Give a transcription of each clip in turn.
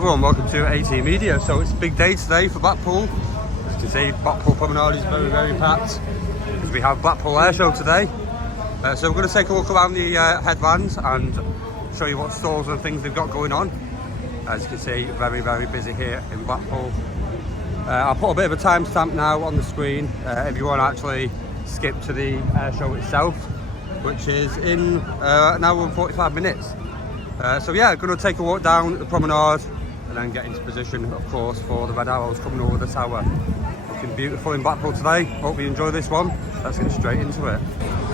everyone, welcome to AT Media. So it's a big day today for Blackpool. As you can see, Blackpool Promenade is very, very packed because we have Blackpool Airshow today. So we're going to take a look around the headlands and show you what stalls and things they've got going on. As you can see, very, very busy here in Blackpool. I'll put a bit of a timestamp now on the screen if you want to actually skip to the airshow itself, which is in an hour and 45 minutes. So yeah, going to take a walk down the promenade and then get into position, of course, for the red arrows coming over the tower. Looking beautiful in Blackpool today. Hope you enjoy this one. Let's get straight into it.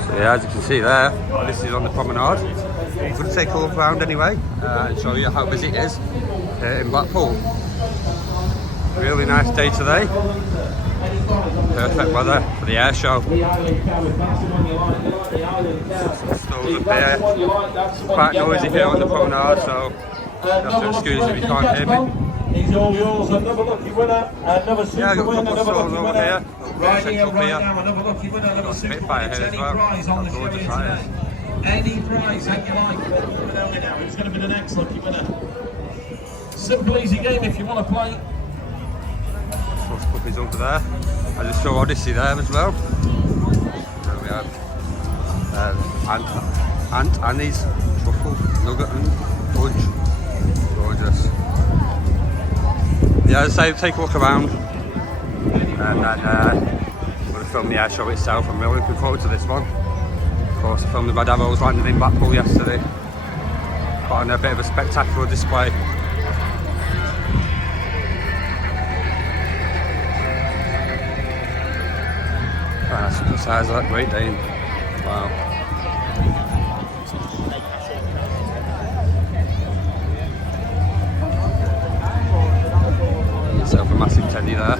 So yeah, as you can see there, this is on the promenade. I'm going to take a look around anyway and show you how busy it is here in Blackpool. Really nice day today. Perfect weather for the air show. Stalls up here. It's quite noisy here on the promenade, so you have to excuse if you can't hear me. He's all yours, another lucky winner, another super yeah, I've got a winner, couple of another stalls lucky over winner. here. Right here, right now, another lucky winner, another super Spitfire winner. here as Any well. prize on the show here today. Any prize that you like, put it down now. It's going to be the next lucky winner. Simple, easy game if you want to play. Those puppies over there. I just saw Odyssey there as well. There we have Annie's, truffle, nugget and fudge. Gorgeous. Yeah, as I say, take a look around. And then I'm going to film the air show itself. I'm really looking forward to this one. Of course, I filmed the red arrows landing in Blackpool yesterday. Put on a bit of a spectacular display. That's the size of that Great Dane. Wow. Yourself a massive teddy there.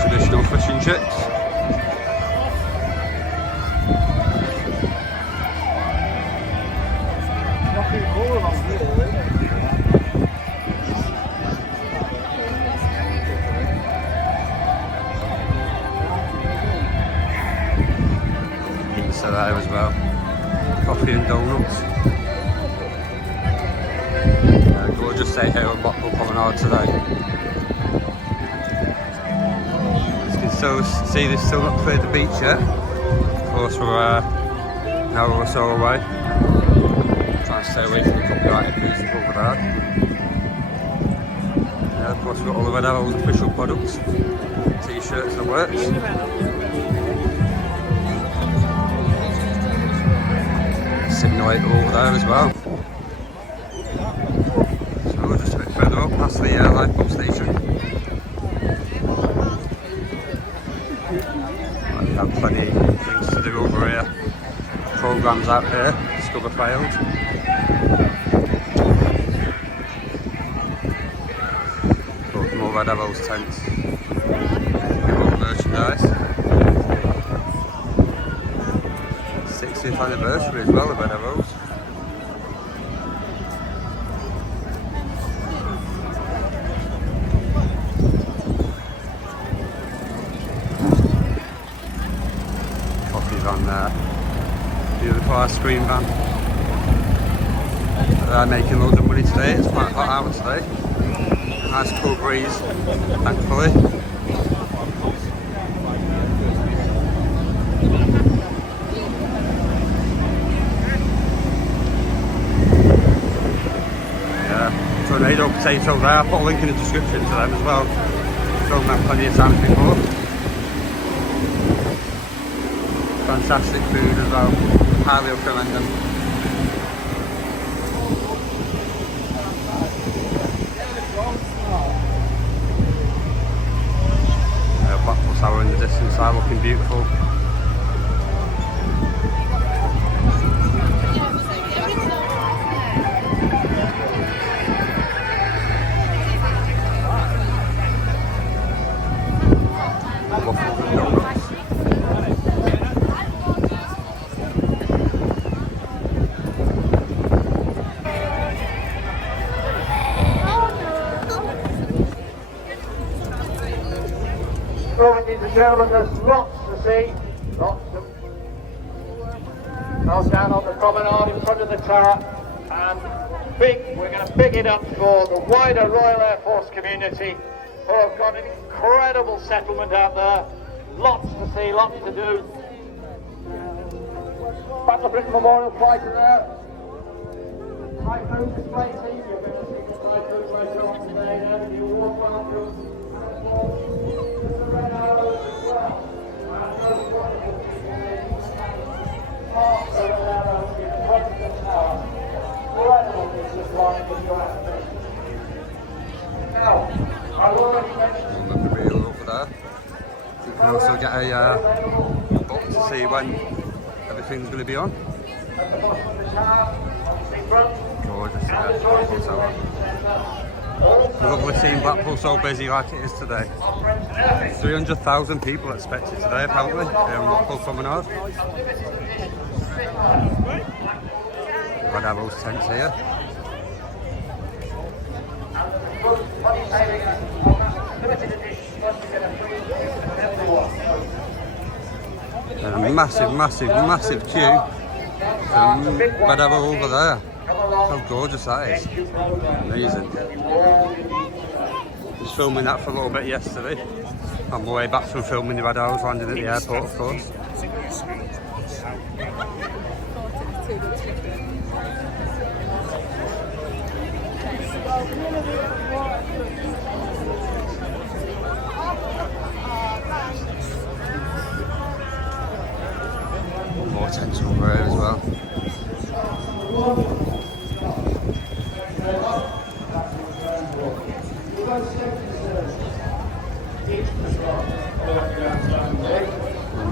Traditional fish and chips. Pizza there as well. Coffee and donuts. Gorgeous day here on Blackpool Promenade today. As you can still see, they've still not cleared the beach yet. Of course, we're an hour or so away. Trying to stay away from the copyrighted music over there. Yeah, of course, we've got all the Red Arrow's official products, t-shirts and the works. Simulator over there as well. So we're just a bit further up past the lifeboat station. We have plenty of things to do over here. Programs out here, discover failed. More Red Arrows tents. More merchandise. 60th anniversary as well of Red Arrows. Coffee van there. Beautiful ice cream van. They're making loads of money today. It's quite hot out today. Nice cool breeze, thankfully. Yeah, tornado potato there. I'll put a link in the description to them as well. Filmed them plenty of times before. Fantastic food as well. Highly recommend them. Blackpool Tower in the distance there, looking beautiful. gentlemen, there's lots to see. Lots to... I'll stand on the promenade in front of the tower, and we're going to big it up for the wider Royal Air Force community, who have got an incredible settlement out there. Lots to see, lots to do. Battle of Britain Memorial fighter there. Typhoon display team, you're going to see the Typhoon right on today there, the award welcome. The Red Arrows as well. And those wonderful people there. Half the Red Arrows in front of the tower. Incredible business line with your activation. Now, I've already mentioned... The reel over there. You can also get a book to see when everything's going to be on. At the bottom of the tower, obviously front. Gorgeous, Blackpool Tower. Lovely seeing Blackpool so busy like it is today. 300,000 people expected today apparently on Blackpool Promenade. Red Arrow's tents here. And a massive queue from Red Arrow over there. How gorgeous that is. Amazing. I was filming that for a little bit yesterday. On my way back from filming the Red Arrows landing at the airport, of course. More tents over here as well.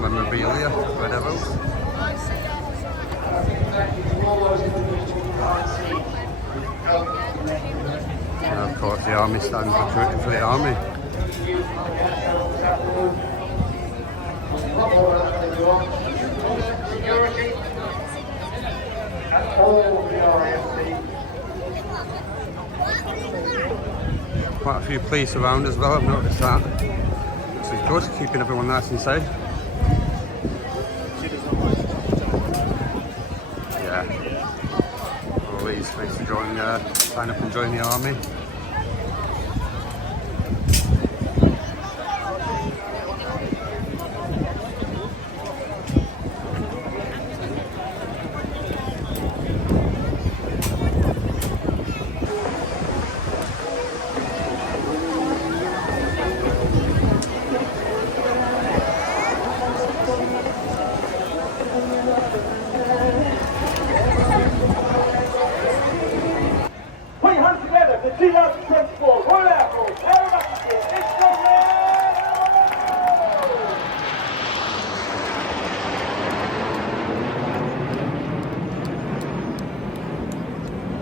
Memorabilia, Red Arrows. And of course the army stands recruiting for the army. Quite a few police around as well, I've noticed that. This is good, keeping everyone nice and safe. Yeah. All these ways to join, sign up and join the army.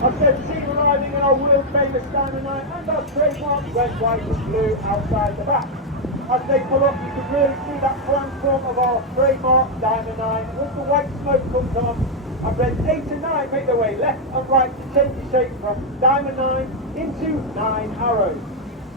I've said team arriving in our world famous Diamond 9 and our trademark red, white and blue outside the back. As they pull up, you can really see that transform of our trademark Diamond 9. As the white smoke comes on, and then 8 and 9 make their way left and right to change the shape from Diamond 9 into 9 arrows.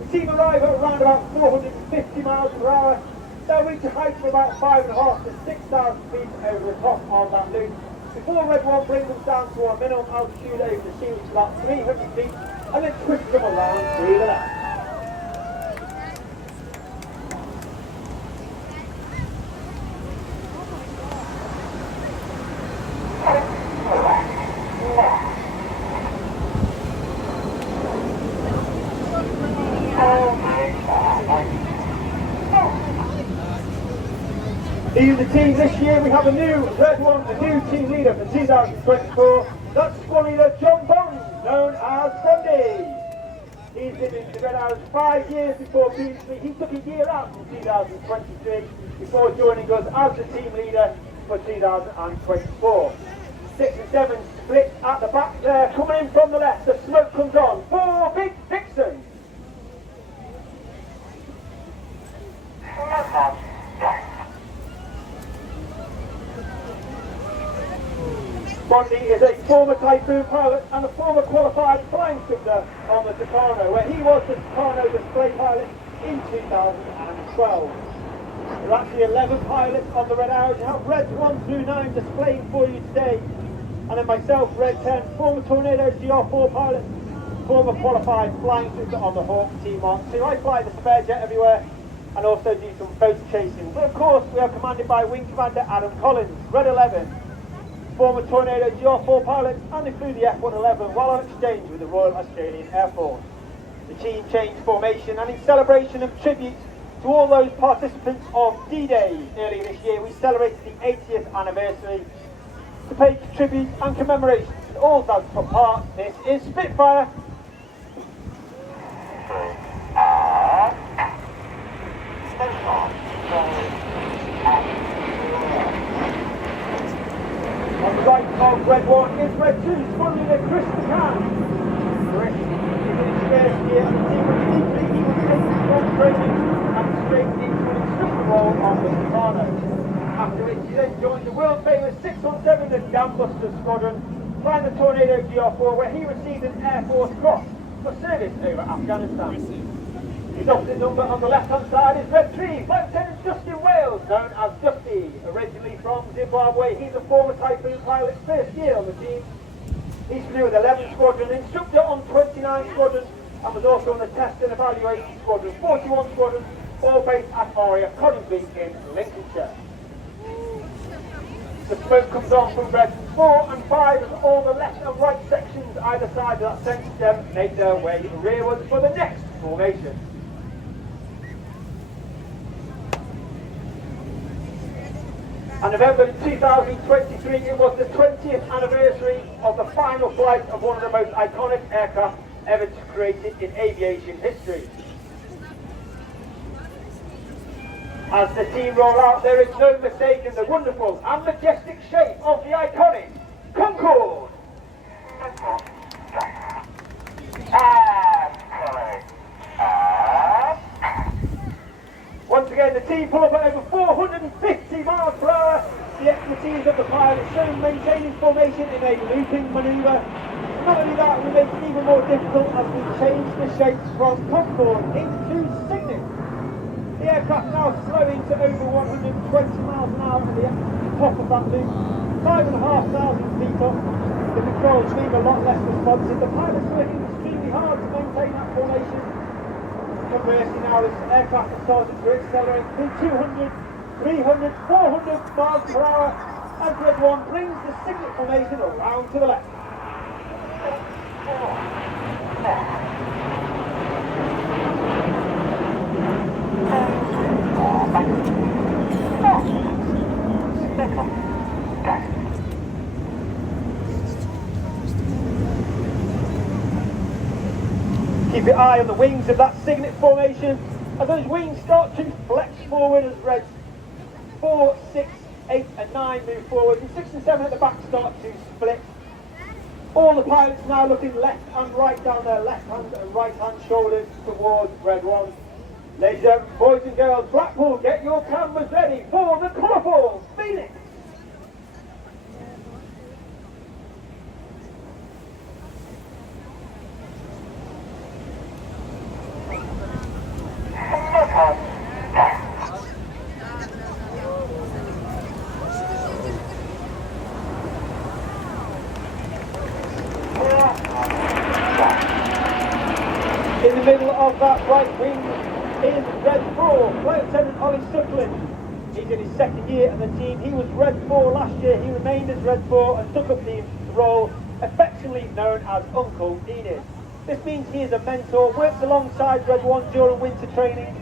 The team arrive at around about 450 miles per hour. They'll reach a height of about 5,500 to 6,000 feet over the top of that loop. Before Red One brings them down to our minimum altitude over the sea, which is about 300 feet, and then twists them around through the left. The team this year, we have a new Red One, a new team leader for 2024. That's squad leader John Bond, known as Bundy. He's been in the Red Arrows 5 years before previously. He took a year out in 2023 before joining us as the team leader for 2024. 6 and 7 split at the back there, coming in from the left. The smoke comes on for Big Dixon. Bondi is a former Typhoon pilot and a former qualified flying instructor on the Tucano, where he was the Tucano display pilot in 2012. There are actually 11 pilots on the Red Arrows. You have Reds 1 through 9 displaying for you today. And then myself, Red 10, former Tornado GR4 pilot, former qualified flying instructor on the Hawk Team Mark 2. I fly the spare jet everywhere and also do some boat chasing. But of course, we are commanded by Wing Commander Adam Collins, Red 11, former Tornado GR4 pilot, and flew the F-111 while on exchange with the Royal Australian Air Force. The team changed formation, and in celebration and tribute to all those participants of D-Day earlier this year, we celebrated the 80th anniversary. To pay tribute and commemoration to all those who took part, this is Spitfire. On the right of Red 1 is Red 2, Squadron leader Chris McCann. Chris is in his first year, and the team was deeply he was taken from training and straight into an instructor role on the Soprano. After which he then joined the world famous 617 the Dambuster Squadron, flying the Tornado GR4, where he received an Air Force Cross for service over Afghanistan. His opposite number on the left-hand side is Red 3, Flight Lieutenant Justin Wales, known as Dusty, originally from Zimbabwe. He's a former Typhoon pilot, first year on the team. He's flew with 11 Squadron, instructor on 29 Squadron, and was also on the Test and Evaluation Squadron, 41 Squadron, all based at Aria, Coningsby in Lincolnshire. The smoke comes on from Red 4 and 5 as all the left and right sections either side of that centre stem make their way rearwards for the next formation. On November 2023, it was the 20th anniversary of the final flight of one of the most iconic aircraft ever created in aviation history. As the team roll out, there is no mistaking the wonderful and majestic shape of the iconic Concorde. Once again, the team pull up at over 450 miles per hour. The expertise of the pilot shown maintaining formation in a looping manoeuvre. Not only that, we make it even more difficult as we change the shapes from Concorde into Cygnet. The aircraft now slowing to over 120 miles an hour at the top of that loop, 5,500 feet up. The controls seem a lot less responsive. The pilots working extremely hard to maintain that formation. Conversely now, this aircraft has started to accelerate through 200, 300, 400 miles per hour as Red 1 brings the Cygnet formation around to the left. Keep your eye on the wings of that Cygnet formation as those wings start to flex forward as Reds 4, 6, 8 and 9 move forward, and 6 and 7 at the back start to split. All the pilots now looking left and right down their left hand and right hand shoulders towards Red 1. Ladies and gentlemen, boys and girls, Blackpool, get your cameras ready for the colourful Phoenix. In the middle of that right wing is Red 4, Flight Lieutenant Ollie Suckling. He's in his second year at the team. He was Red 4 last year. He remained as Red 4 and took up the role affectionately known as Uncle Enid. This means he is a mentor, works alongside Red 1 during winter training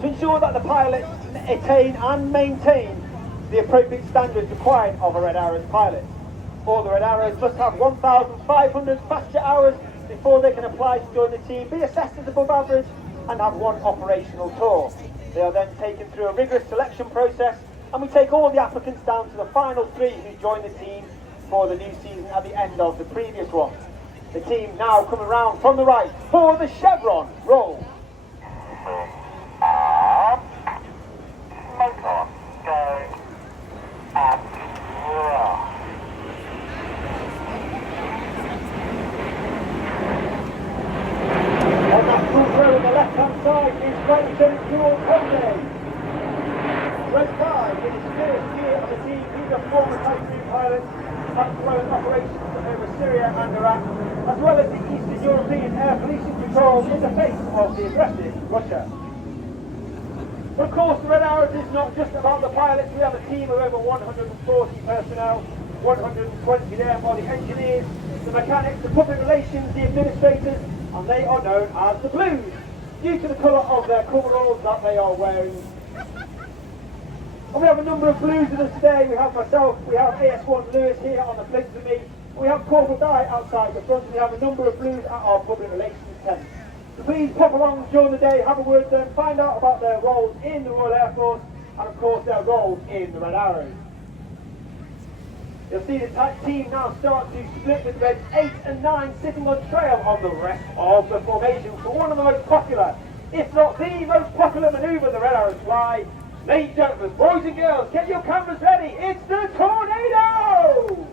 to ensure that the pilots attain and maintain the appropriate standards required of a Red Arrows pilot. All the Red Arrows must have 1,500 fast jet hours before they can apply to join the team, be assessed as above average and have one operational tour. They are then taken through a rigorous selection process, and we take all the applicants down to the final 3 who join the team for the new season at the end of the previous one. The team now come around from the right for the chevron roll. Motor, go, and roll. On that front row on the left-hand side is Flight Lieutenant Promenade. the former Typhoon pilots have flown operations over Syria and Iraq, as well as the Eastern European air policing patrol in the face of the aggressive Russia. But of course, the Red Arrows is not just about the pilots. We have a team of over 140 personnel, 120 there are the engineers, the mechanics, the public relations, the administrators, and they are known as the Blues, due to the colour of their coveralls that they are wearing. And we have a number of Blues with us today. We have myself, we have AS1 Lewis here on the flanks with me, we have Corporal Dye outside the front, and we have a number of Blues at our public relations tent. So please pop along during the day, have a word with them, find out about their roles in the Royal Air Force, and of course their roles in the Red Arrows. You'll see the team now start to split with Reds 8 and 9 sitting on trail on the rest of the formation for one of the most popular, if not the most popular manoeuvre the Red Arrows fly. Ladies and gentlemen, boys and girls, get your cameras ready, it's the Tornado!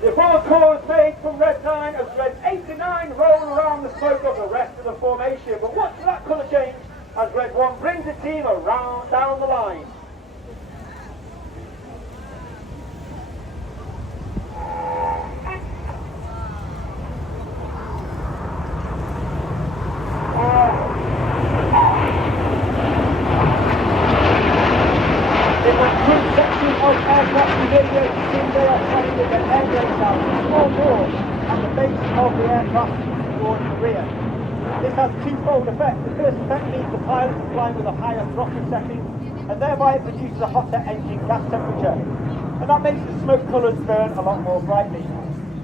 The full call is made from Red 9 as Reds 8 and 9 roll around the smoke of the rest of the formation. But watch that colour change as Red 1 brings the team around down the line. In the group section of aircraft radio, they are flying with their air brakes out small more at the base of the aircraft towards the rear. This has a twofold effect. The first effect means the pilot is flying with a higher throttle setting, and thereby it produces a hotter engine gas temperature. And that makes the smoke colours burn a lot more brightly.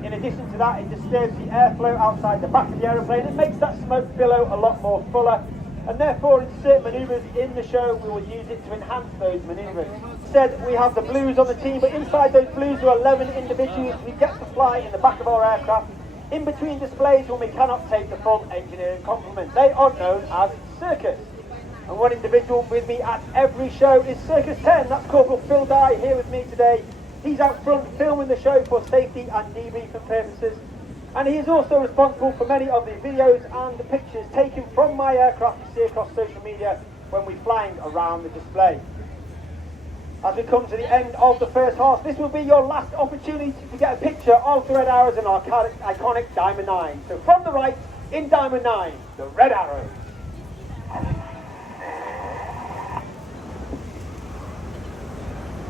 In addition to that, it disturbs the airflow outside the back of the aeroplane and makes that smoke billow a lot more fuller. And therefore, in certain manoeuvres in the show, we will use it to enhance those manoeuvres. Instead, we have the Blues on the team, but inside those Blues are 11 individuals who get to fly in the back of our aircraft, in between displays when we cannot take the full engineering complement. They are known as Circus. And one individual with me at every show is Circus 10, that's Corporal Phil Dye here with me today. He's out front filming the show for safety and debriefing purposes. And he is also responsible for many of the videos and the pictures taken from my aircraft you see across social media when we're flying around the display. As we come to the end of the first half, this will be your last opportunity to get a picture of the Red Arrows and our iconic Diamond 9. So from the right, in Diamond 9, the Red Arrows.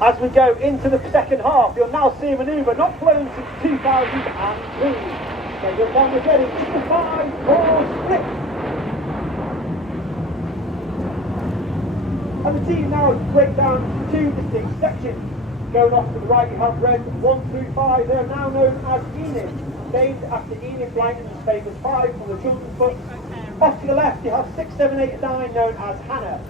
As we go into the second half, you'll now see a manoeuvre not flown since 2003. So your one we're getting is the 5-4 split. And the team now break down into two distinct sections. Going off to the right, you have Reds 1 through 5. They are now known as Enid, named after Enid Blyton's famous 5 from the children's books. Off to the left, you have 6, 7, 8, 9, known as Hannah,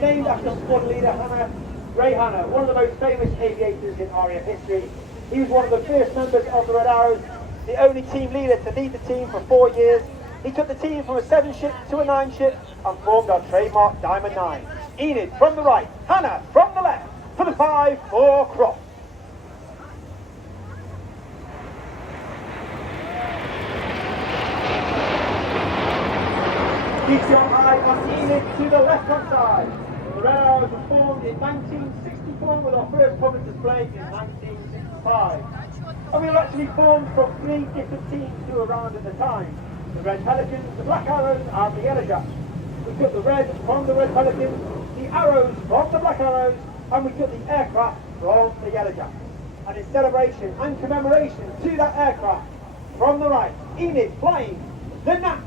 named after squad leader Hannah. Ray Hannah, one of the most famous aviators in RAF history. He was one of the first members of the Red Arrows, the only team leader to lead the team for 4 years. He took the team from a 7-ship to a 9-ship and formed our trademark Diamond 9. Enid from the right, Hannah from the left, for the 5-4 cross. Keep your eye on Enid to the left-hand side. The Red Arrows were formed in 1964 with our first public display in 1965. And we were actually formed from 3 different teams who were around at the time. The Red Pelicans, the Black Arrows and the Yellow Jackets. We took the Red from the Red Pelicans, the Arrows from the Black Arrows, and we took the aircraft from the Yellow Jackets. And in celebration and commemoration to that aircraft, from the right, Enid flying the Gnat.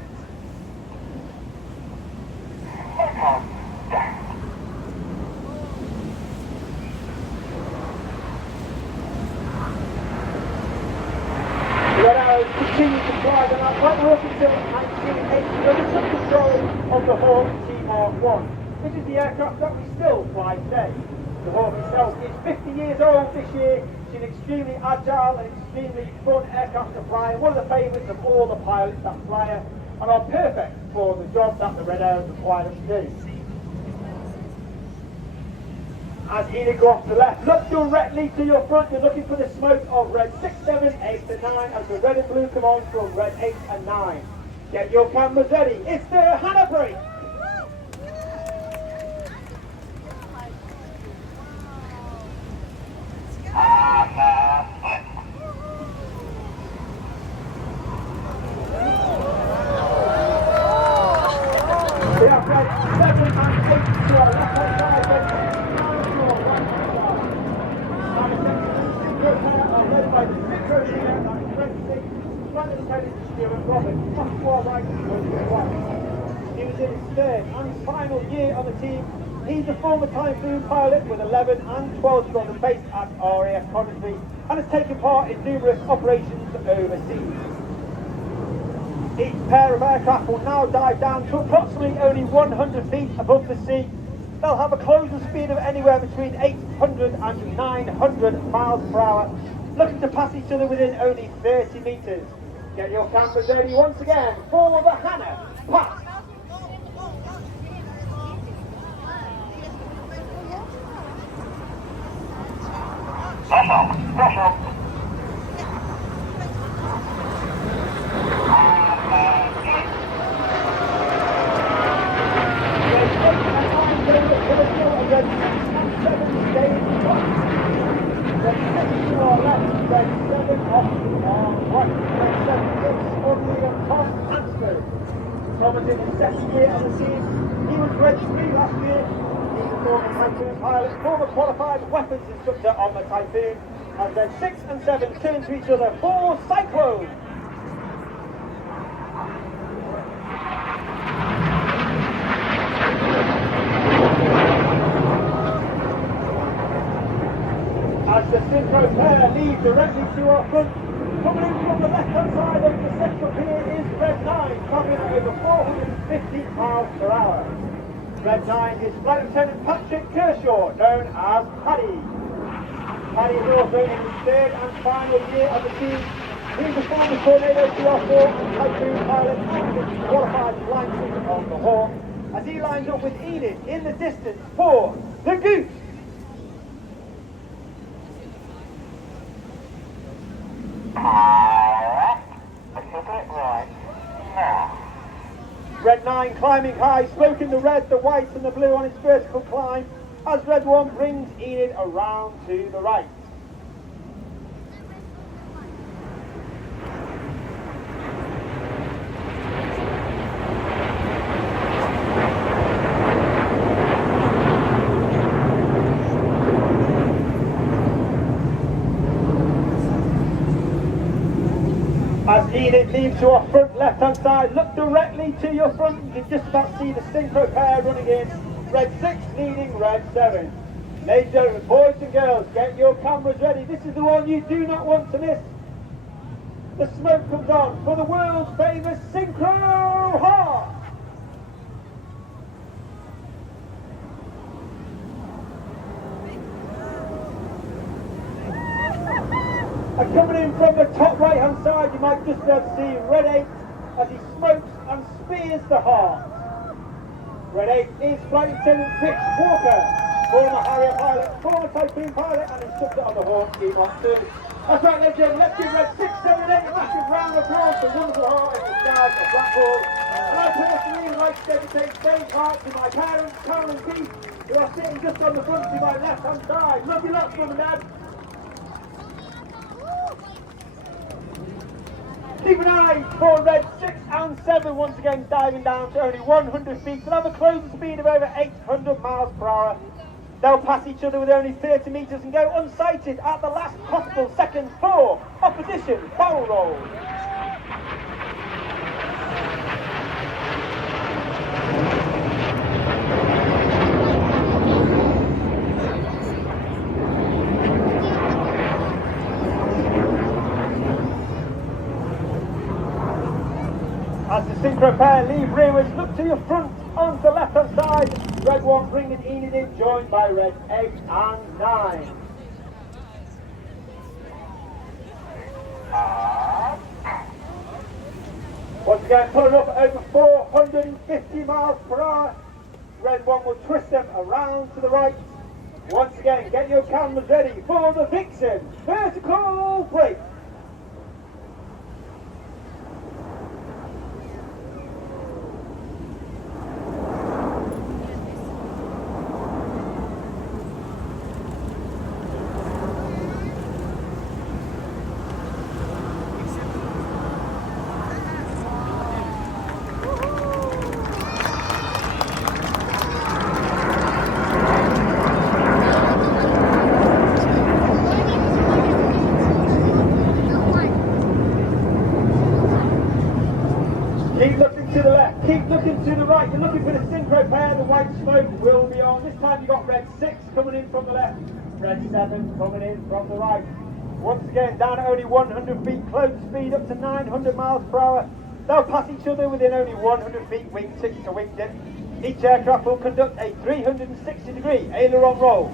The Red Arrows continued to fly the Gnat right up until 1980 when we took control of the Hawk T-Mark 1. This is the aircraft that we still fly today. The Hawk itself is 50 years old this year. It's an extremely agile and extremely fun aircraft to fly, and one of the favourites of all the pilots that fly it, and are perfect for the job that the Red Arrows require them to do. As Enid go off to the left, look directly to your front. You're looking for the smoke of Red 6, 7, 8 and 9 as the red and blue come on from Red 8 and 9. Get your cameras ready. It's the Hannah break. We have red 7 and 8 to our left-hand side, then 9 to our right-hand side. And the synchro pair are led by the synchro leader, that is red 6, flight attendant Zhiyun Crane M3, to our right, He was in his third and final year on the team. He's a former Typhoon pilot with 11 and 12 squadron based at RAF Coventry and has taken part in numerous operations overseas. Each pair of aircraft will now dive down to approximately only 100 feet above the sea. They'll have a closing speed of anywhere between 800 and 900 miles per hour, looking to pass each other within only 30 metres. Get your cameras ready once again for the Hannah pass. Pressure. Thomas in his second year on the team. He was red 3 last year. He's a former Typhoon pilot, former qualified weapons instructor on the Typhoon. And then 6 and 7 turn to each other for Cyclone. As the synchro pair lead directly to our front, coming in from the left-hand side of the central pier is Red 9, travelling at over 450 miles per hour. Red 9 is Flight Lieutenant Patrick Kershaw, known as Paddy. Paddy is also in his third and final year of the team. He's a former Tornado TR4 and Typhoon pilot and is qualified flying team on the Hawk, as he lines up with Enid in the distance for the Goose. Right now. Red 9 climbing high, smoking the red, the white and the blue on its vertical climb, as Red 1 brings Enid around to the right. As Enid leaves to our front left-hand side, look directly to your front. You can just about see the synchro pair running in. Red 6 leading Red 7. Ladies and gentlemen, boys and girls, get your cameras ready. This is the one you do not want to miss. The smoke comes on for the world's famous Synchro Heart. And coming in from the top right-hand side, you might just be able to see Red 8 as he smokes and spears the heart. Red 8 is Flight Lieutenant Rich Walker, former Harrier pilot, former Typhoon pilot and instructor on the Hawk E-Monster. That's right, ladies and gentlemen, let's give Red 6, 7 and 8 a massive round of applause for wonderful heart in the skies of Blackpool. And I personally would like to dedicate today's heart to my parents, Carol and Keith, who are sitting just on the front to my left-hand side. Love you lots, Mum and Dad. Keep an eye for Red 6 and 7 once again diving down to only 100 feet. They'll have a closing speed of over 800 miles per hour. They'll pass each other with only 30 metres and go unsighted at the last possible seconds for opposition barrel roll. As the synchro pair leave rearwards, look to your front on the left-hand side. Red 1 bringing Enid in, joined by Red 8 and 9. Once again, pulling up at over 450 miles per hour. Red 1 will twist them around to the right. Once again, get your cameras ready for the Vixen vertical break. Keep looking to the left, keep looking to the right. You're looking for the synchro pair, the white smoke will be on. This time you've got red 6 coming in from the left, red 7 coming in from the right. Once again, down at only 100 feet, close speed up to 900 miles per hour. They'll pass each other within only 100 feet wingtip to wingtip. Each aircraft will conduct a 360-degree aileron roll.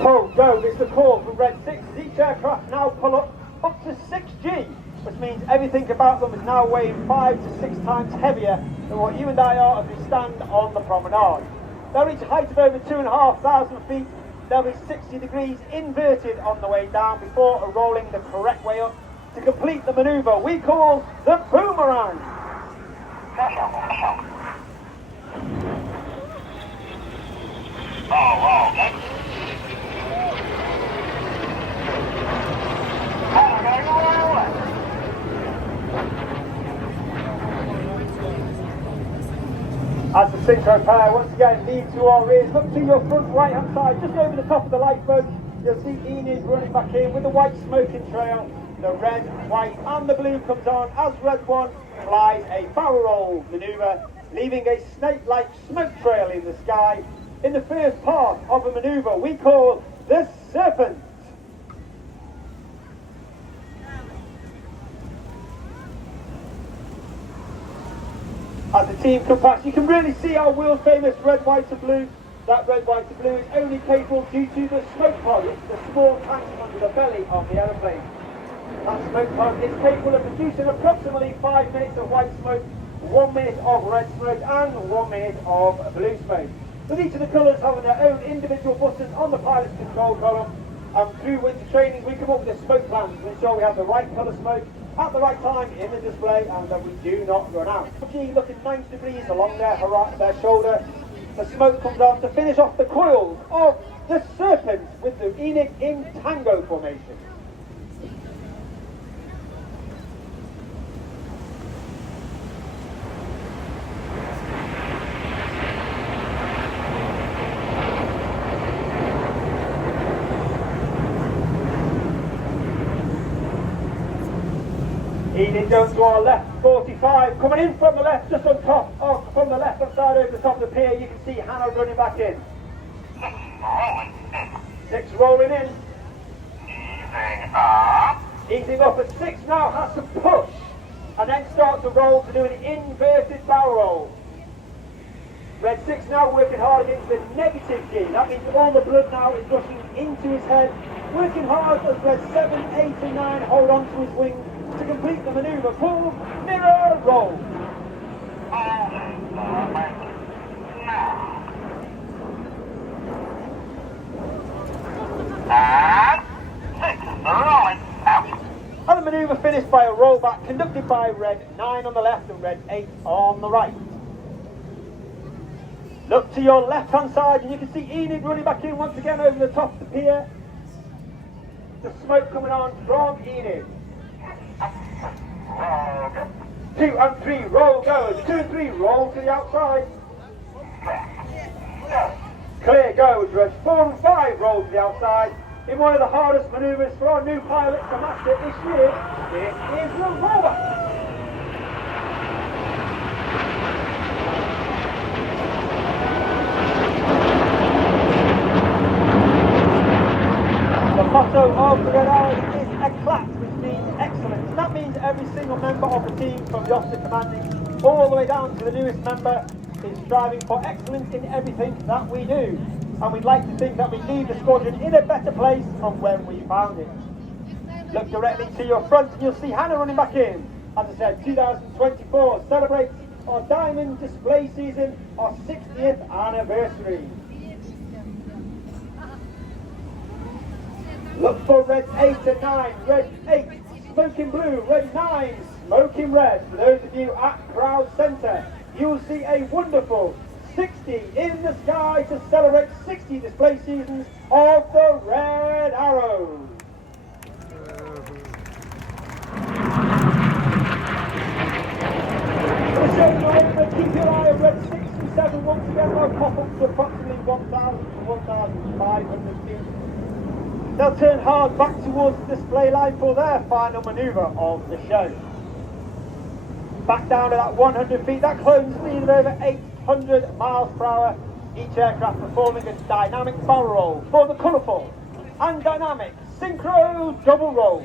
Pull, go, it's the call from red 6. Each aircraft now pull up to 6G, which means everything about them is now weighing 5 to 6 times heavier than what you and I are as we stand on the promenade. They'll reach a height of over 2,500 feet. They'll be 60 degrees inverted on the way down before rolling the correct way up to complete the manoeuvre we call the boomerang. As the synchro pair once again lead to our rears, look to your front right hand side, just over the top of the lifeboat, you'll see Enid running back in with the white smoking trail. The red, white and the blue comes on as red 1 flies a barrel roll manoeuvre, leaving a snake-like smoke trail in the sky in the first part of a manoeuvre we call the Serpent. As the team come past, you can really see our world famous red, white and blue. That red, white and blue is only capable due to the smoke pod, the small tank under the belly of the aeroplane. That smoke pod is capable of producing approximately 5 minutes of white smoke, 1 minute of red smoke and 1 minute of blue smoke. With each of the colours having their own individual buttons on the pilot's control column, and through winter training we come up with a smoke plan to ensure we have the right colour smoke at the right time in the display and that we do not run out. Looking 90 degrees along their shoulder, the smoke comes on to finish off the coils of the Serpent with the Enid in tango formation. Enid goes to our left, 45, coming in from the left, just on top of, from the left hand side over the top of the pier, you can see Hannah running back in. 6 rolling in. Easing up at 6 now, has to push, and then start to roll to do an inverted barrel roll. Red 6 now working hard against the negative G, that means all the blood now is rushing into his head, working hard as Red 7, 8 and 9 hold on to his wings to complete the manoeuvre called mirror roll. And the manoeuvre finished by a rollback conducted by Red 9 on the left and Red 8 on the right. Look to your left hand side and you can see Enid running back in once again over the top of the pier. The smoke coming on from Enid. 2 and 3 roll goes. 2 and 3 roll to the outside. Clear goes. Red 4 and 5 roll to the outside. In one of the hardest manoeuvres for our new pilots to master this year, it is the rollback. The motto of the Red Arrow is eclat, which means excellence. That means every single member of the team, from the officer commanding all the way down to the newest member, is striving for excellence in everything that we do. And we'd like to think that we leave the squadron in a better place from when we found it. Look directly to your front and you'll see Hannah running back in. As I said, 2024 celebrates our diamond display season, our 60th anniversary. Look for Red 8 and 9, Red 8 smoking blue, Red 9 smoking red. For those of you at Crowd Centre, you'll see a wonderful 60 in the sky to celebrate 60 display seasons of the Red Arrow. again, they'll pop up to approximately 1,000 to 1,500 feet. They'll turn hard back towards the display line for their final manoeuvre of the show. Back down to that 100 feet, that closing speed of over 800 miles per hour. Each aircraft performing a dynamic barrel roll for the colourful and dynamic synchro double roll.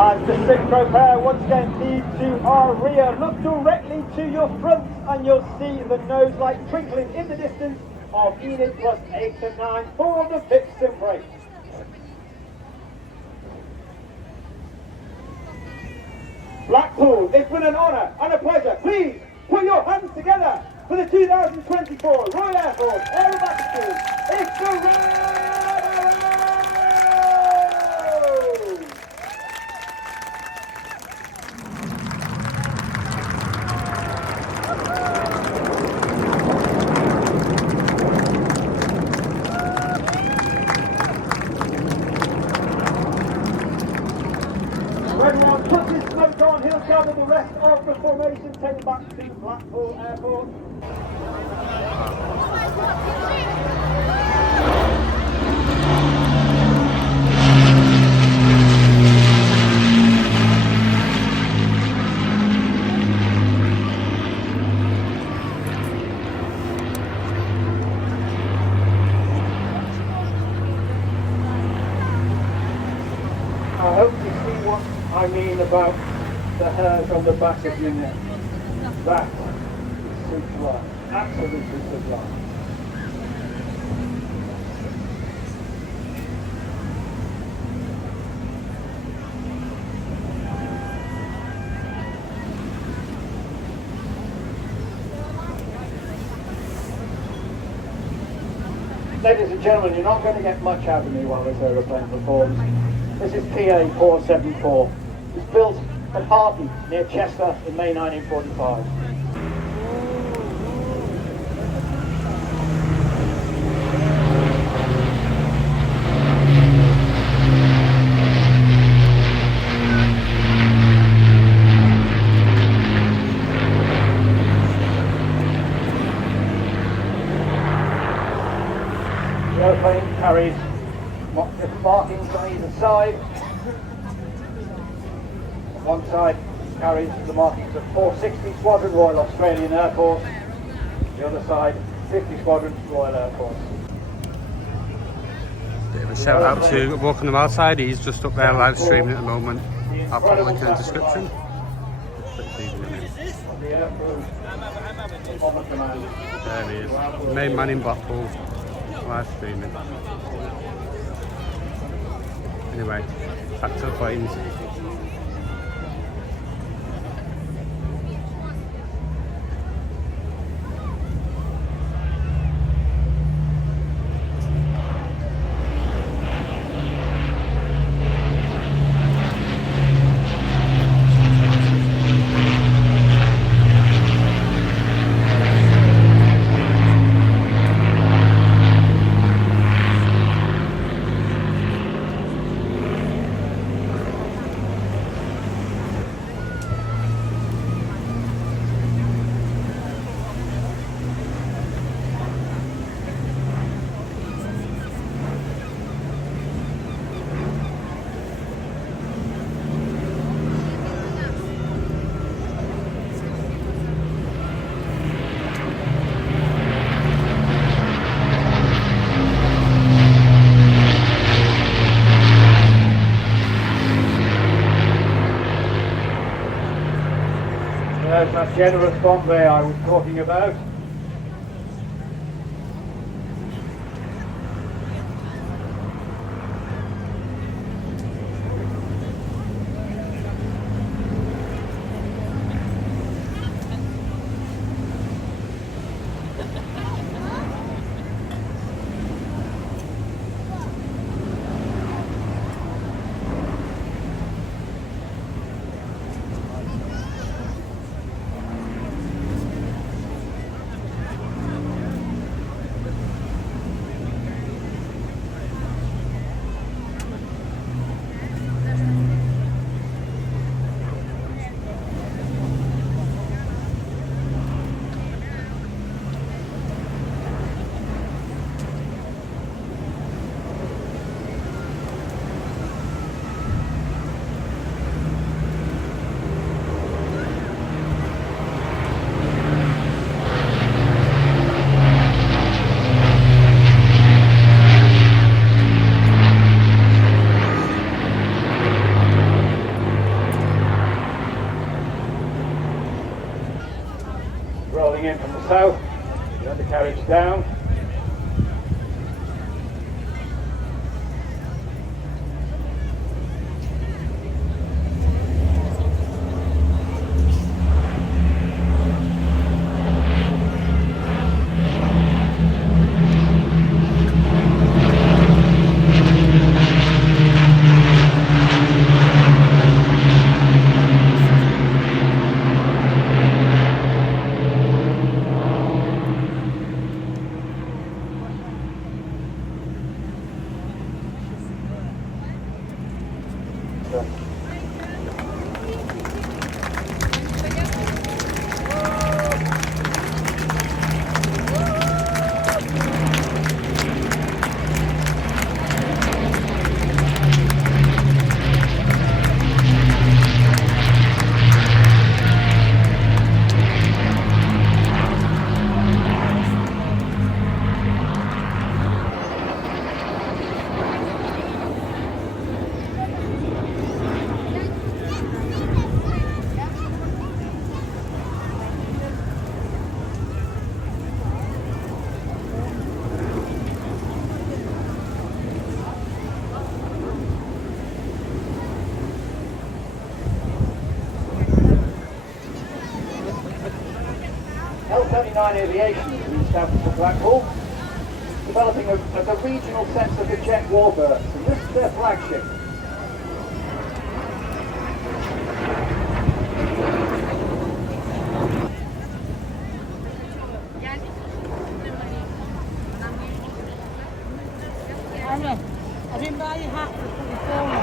As the synchro pair once again lead to our rear, look directly to your front and you'll see the nose light twinkling in the distance of Enid plus 8 and 9 for the fixed sim brake. Blackpool, it's been an honour and a pleasure. Please put your hands together for the 2024 Royal Air Force Aerobatics. It's the Royal! When one puts his smoke on, he'll gather the rest of the formation, take back to Blackpool Airport. I hope you see what I mean about the hairs on the back of your neck. That is sublime, absolutely sublime. Ladies and gentlemen, you're not going to get much out of me while this aeroplane performs. This is PA 474. It was built at Hartley near Chester in May 1945. The airplane carries different markings on either side. On one side carries the markings of 460 Squadron Royal Australian Air Force. The other side 50 Squadron Royal Air Force. Bit of a shout out to Walking the Outside, he's just up there live streaming at the moment. I'll put a link in the description. There he is, the main man in Blackpool, live streaming. Anyway, back to the planes. There's that generous Bombay I was talking about. so. The undercarriage down. L-39 Aviation is established at Blackpool, developing a regional sense of the jet warbirds, and this is their flagship. I didn't buy your hat to put your phone on.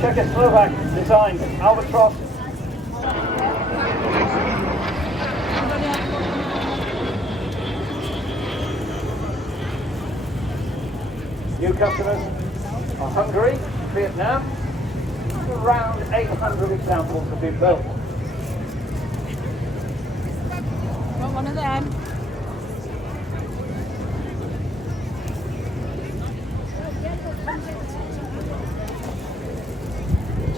Czechoslovak designed Albatros. New customers are Hungary, Vietnam. Around 800 examples have been built. Want one of them?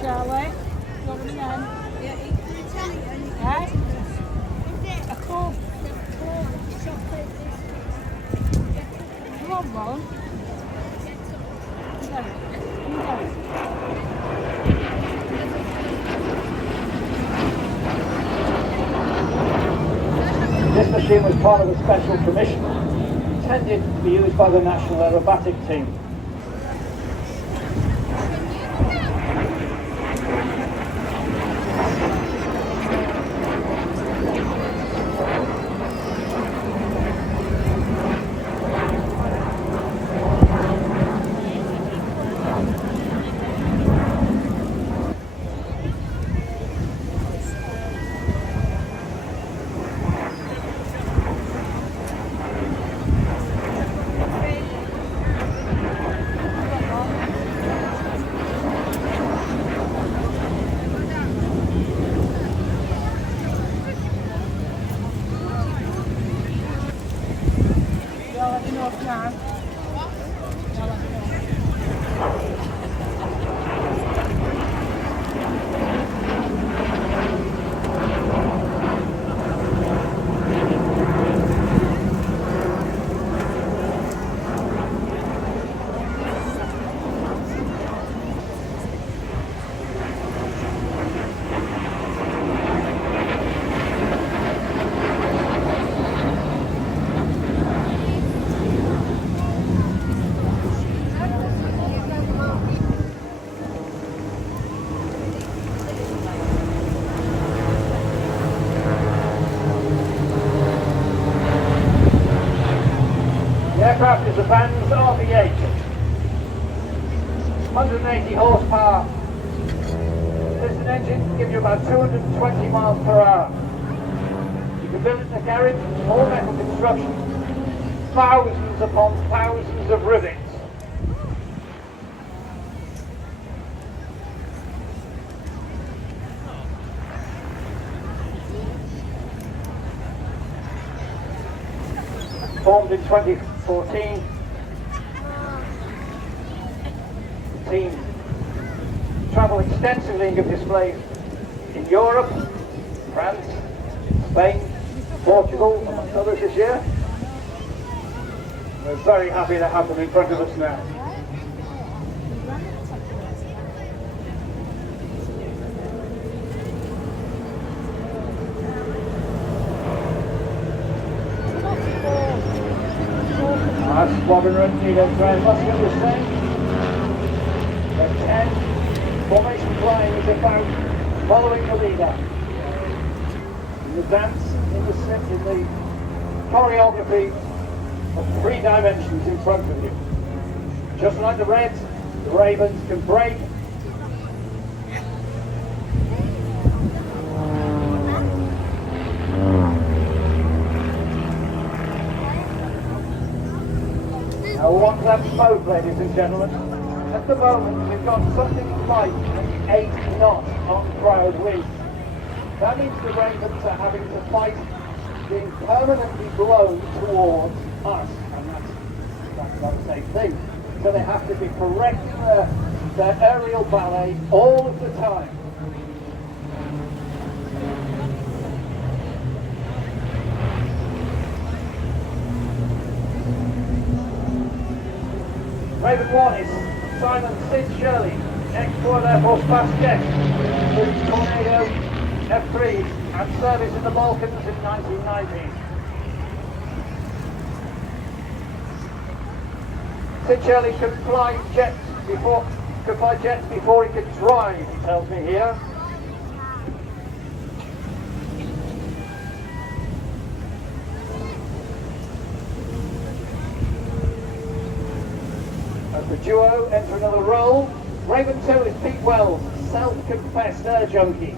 Charlie, you want one of them? Yeah, Italian. Right? A cool chocolate. You want one? This machine was part of a special commission intended to be used by the National Aerobatic Team. The aircraft is a Vans RV8, 180 horsepower. Piston engine can give you about 220 miles per hour. You can build it in a garage, all metal construction, thousands upon thousands of rivets. Formed in 2014, teams travel extensively and give displays in Europe, France, Spain, Portugal, amongst others this year. We're very happy to have them in front of us now. Our squadron run Zhiyun Crane M3 was saying that 10 formation flying is about following the leader. In the dance, in the choreography of 3 dimensions in front of you. Just like the Reds, the Ravens can break. Now we want to have smoke, ladies and gentlemen. At the moment we've got something like 8 knots on crowd wind. That means the Ravens are having to fight being permanently blown towards us, and that's not a safe thing. So they have to be correcting their aerial ballet all of the time. Raven 1 is Simon Sid Shirley, ex-Royal Air Force fast jet, with Tornado F3 and service in the Balkans in 1990. Sid Shirley could fly jets before he could drive, he tells me here. As the duo enter another role, Raven 2 is Pete Wells, self-confessed air junkie.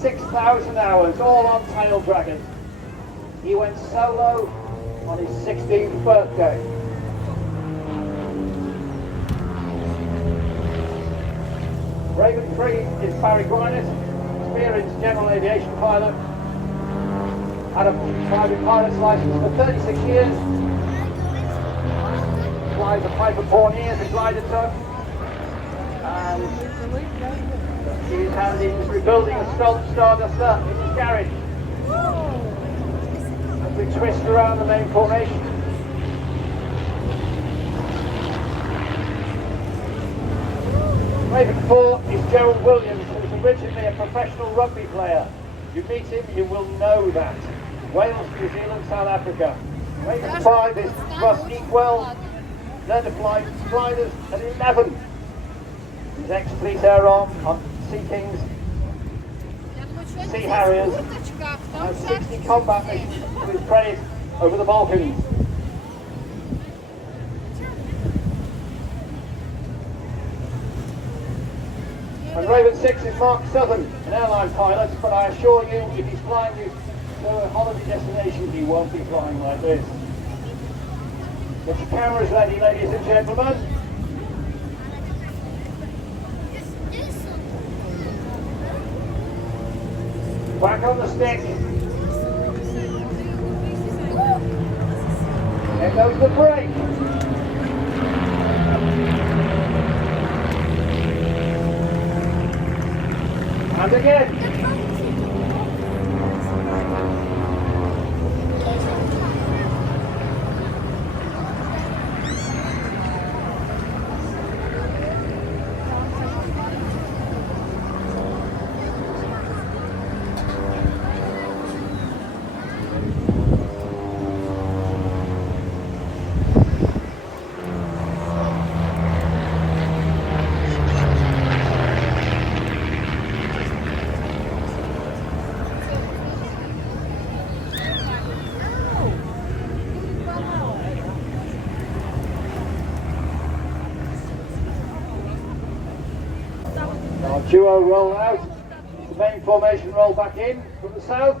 6,000 hours, all on tail draggers. He went solo on his 16th birthday. Raven 3 is Barry Gwyneth, experienced general aviation pilot. Had a private pilot's license for 36 years. Flies a Piper Fournier as a glider tug. And he's handy is rebuilding a Starduster in his garage. As we twist around the main formation. Raven 4 is Gerald Williams, who was originally a professional rugby player. You meet him, you will know that. Wales, New Zealand, South Africa. Raven 5 is Russ Equell, learned to fly gliders at 11. He's ex-Fleet Air on Sea Kings, Sea Harriers, and 60 combat missions to his credit over the Balkans. And Raven 6 is Mark Southern, an airline pilot, but I assure you, if he's flying you to a holiday destination, he won't be flying like this. Get your cameras ready, ladies and gentlemen. Back on the stick. There goes the brake. And again. Duo roll out, the main formation roll back in from the south.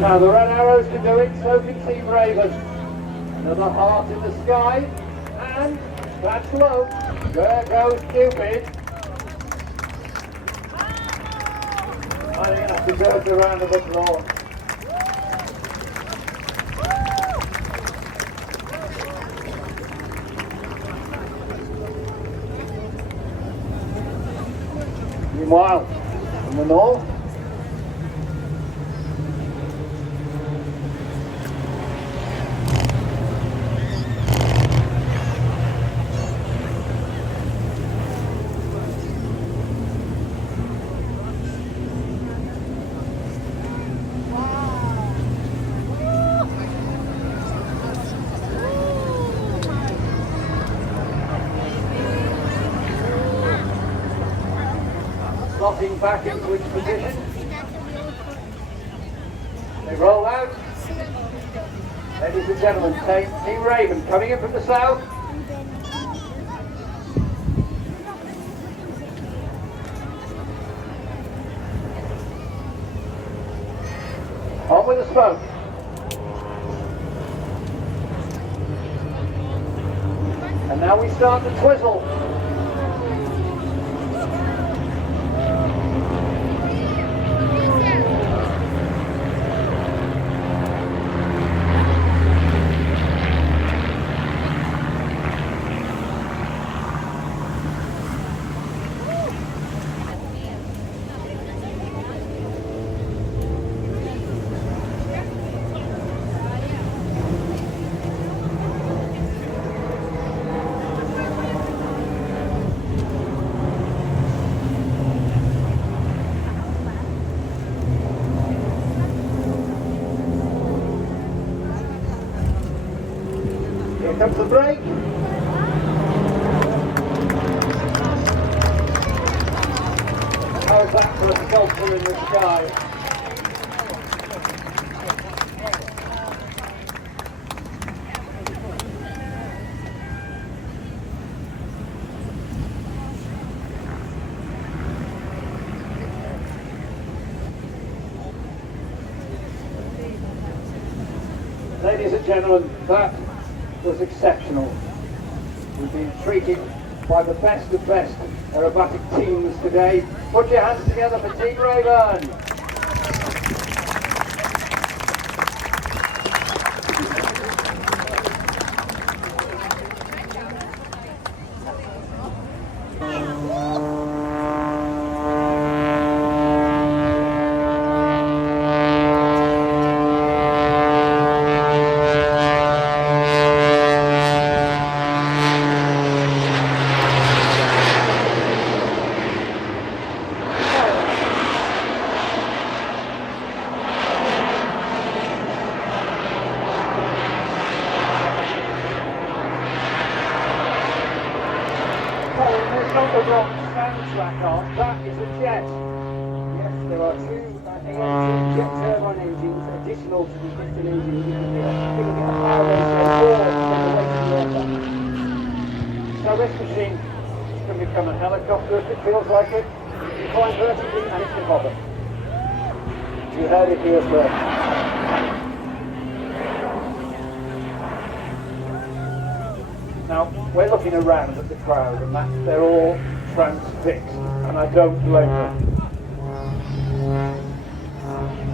Now the red arrows can do it, so can Team Raven. Another heart in the sky, and that's low. There goes Cupid. I think that deserves a round of applause. Meanwhile, from the north, slotting back into its position. They roll out. Ladies and gentlemen, Team Raven coming in from the south. On with the smoke. And now we start to twizzle. Here comes the break. How's that for a sculpture in the sky? Ladies and gentlemen, that was exceptional. We've been treated by the best of best aerobatic teams today. Put your hands together for Team Raven. There's not the wrong soundtrack on, that is a jet. Yes, there are two AMG jet turbine engines additional to the piston engine. You can get a power ratio more than the weight of the aircraft. So this machine can become a helicopter if it feels like it. You climb vertically and it can hover. You heard it here first. Now, we're looking around at the crowd and they're all transfixed, and I don't blame them.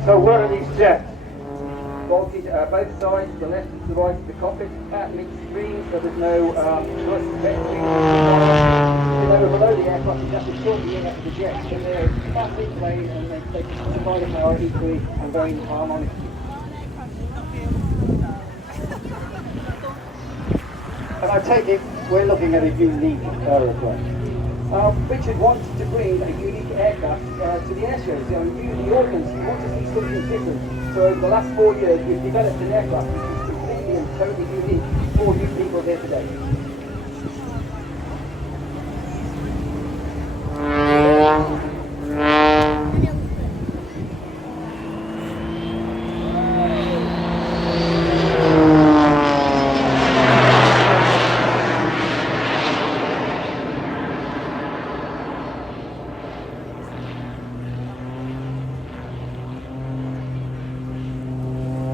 So where are these jets? Bolted both sides, the left and the right of the cockpit, at mid screen, so there's no thrust vectoring. They were below the aircraft, you have to short the air of the jets, and they're classic plane and they provide a power equally and very harmonically. And I take it we're looking at a unique aeroplane. Richard wanted to bring a unique aircraft to the air shows. The audience, we want to see something different. So over the last 4 years, we've developed an aircraft which is completely and totally unique for you people here today.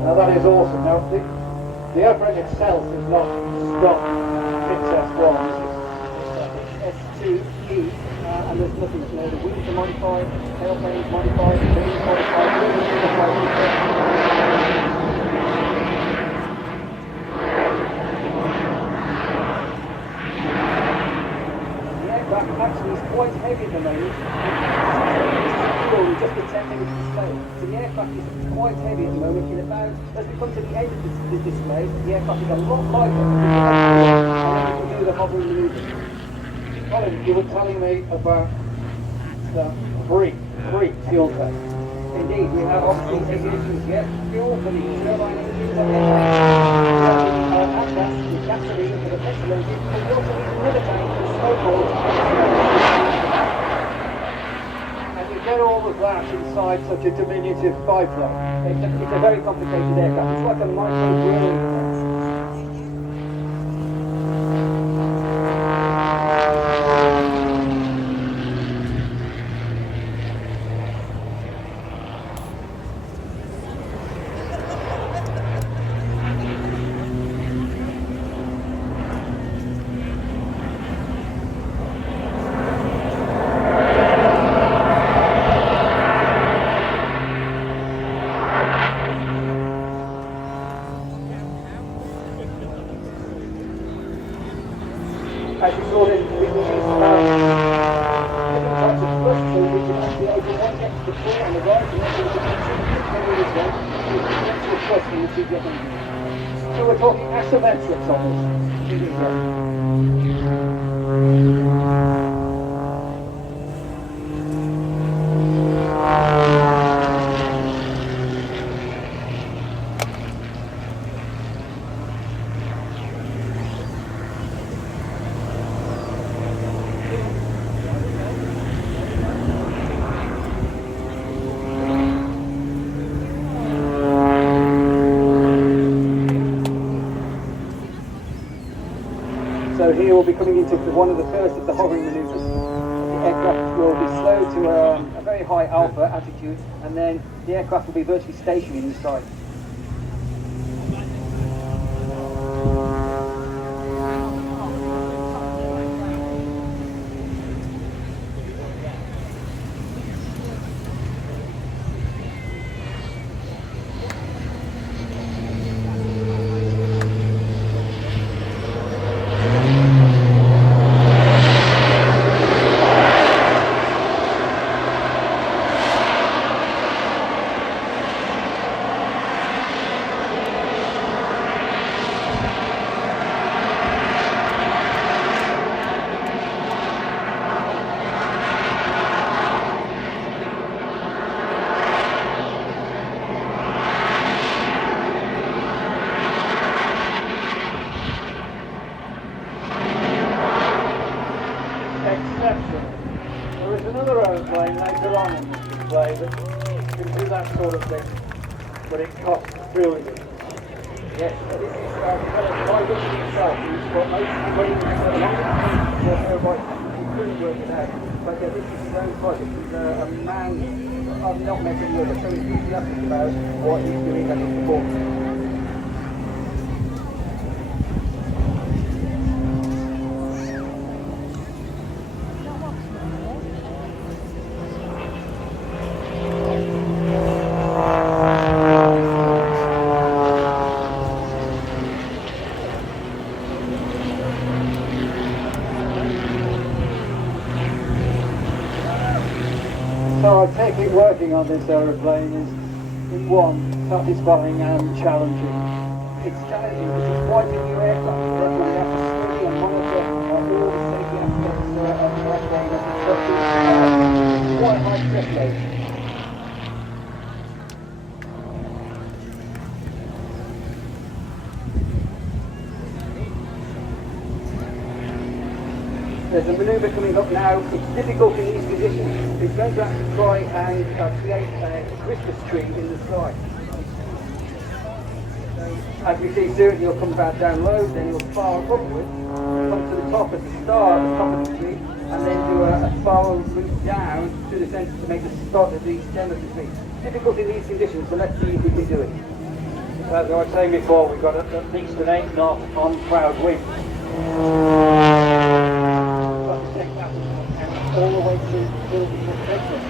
Now that is awesome. Now the airframe itself is not stock Princess 1. It's S2E, and there's nothing. You know, the wings are modified, tailplane is modified, the wings are modified, the aircraft actually is quite heavy at the moment. Just a 10 minutes display. So the aircraft is quite heavy at the moment. In about, as we come to the end of the display, the aircraft is a lot lighter, and then we can do the hovering manoeuvre. Colin, you were telling me about the free fuel tank. Indeed, we have obviously ignitions, yes, fuel for the turbine engines and the gas, the gasoline for the petrol engine, but we also need another tank for the so-called get all of that inside such a diminutive biplane. It's a very complicated aircraft. It's like a micro-drilling device. As you saw, we can use different types of thrust, so we can actually open one next to the floor on the right, and then we can continue this way, we can next to the thrust in the CGF engine. So we're talking asymmetrics on this. So here we'll be coming into one of the first of the hovering manoeuvres. The aircraft will be slowed to a very high alpha altitude, and then the aircraft will be virtually stationary in the sky. There is another aeroplane later on in this display that can do that sort of thing, but it costs billions. Yes, this is by Russian itself, who's got most of the money for aerobics. He couldn't work it out, but this is his own project. He's a man I've not met him yet, so he's enthusiastic about what he's doing and his performance. So I take it working on this aeroplane is, in one, satisfying and challenging. It's challenging because it's quite a new aircraft, therefore we have to study and monitor all the safety aspects of the airplane and it's quite a high stress load. There's a manoeuvre coming up now. It's difficult in these conditions. It's going to have to try and create a Christmas tree in the sky. As we see soon, he'll come back down low, then he'll spiral upwards, come to the top as a star at the top of the tree, and then do a spiral route down to the centre to make the start of the stem of the tree. Difficult in these conditions, so let's see if we can do it. as I was saying before, we've got at least an 8 knot on cloud wind. But to take that all the way through till the spectrum.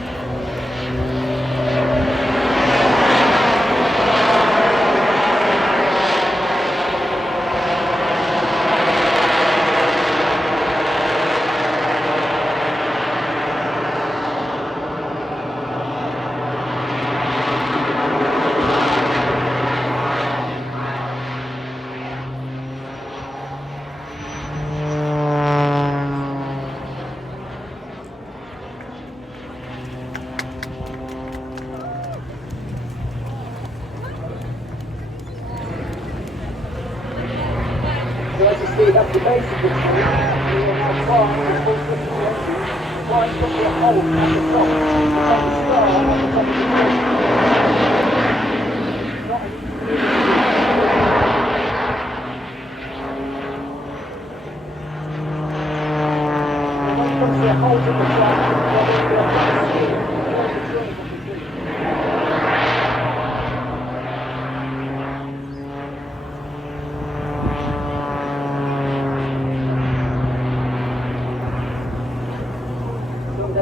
So as you see, that's the base of the tree. We are now flying with full thrust of the engine, flying up to a hole at the top. It's like a star on the top of the tree. Not an and when it comes to a hole in the track, there will be a flat speed.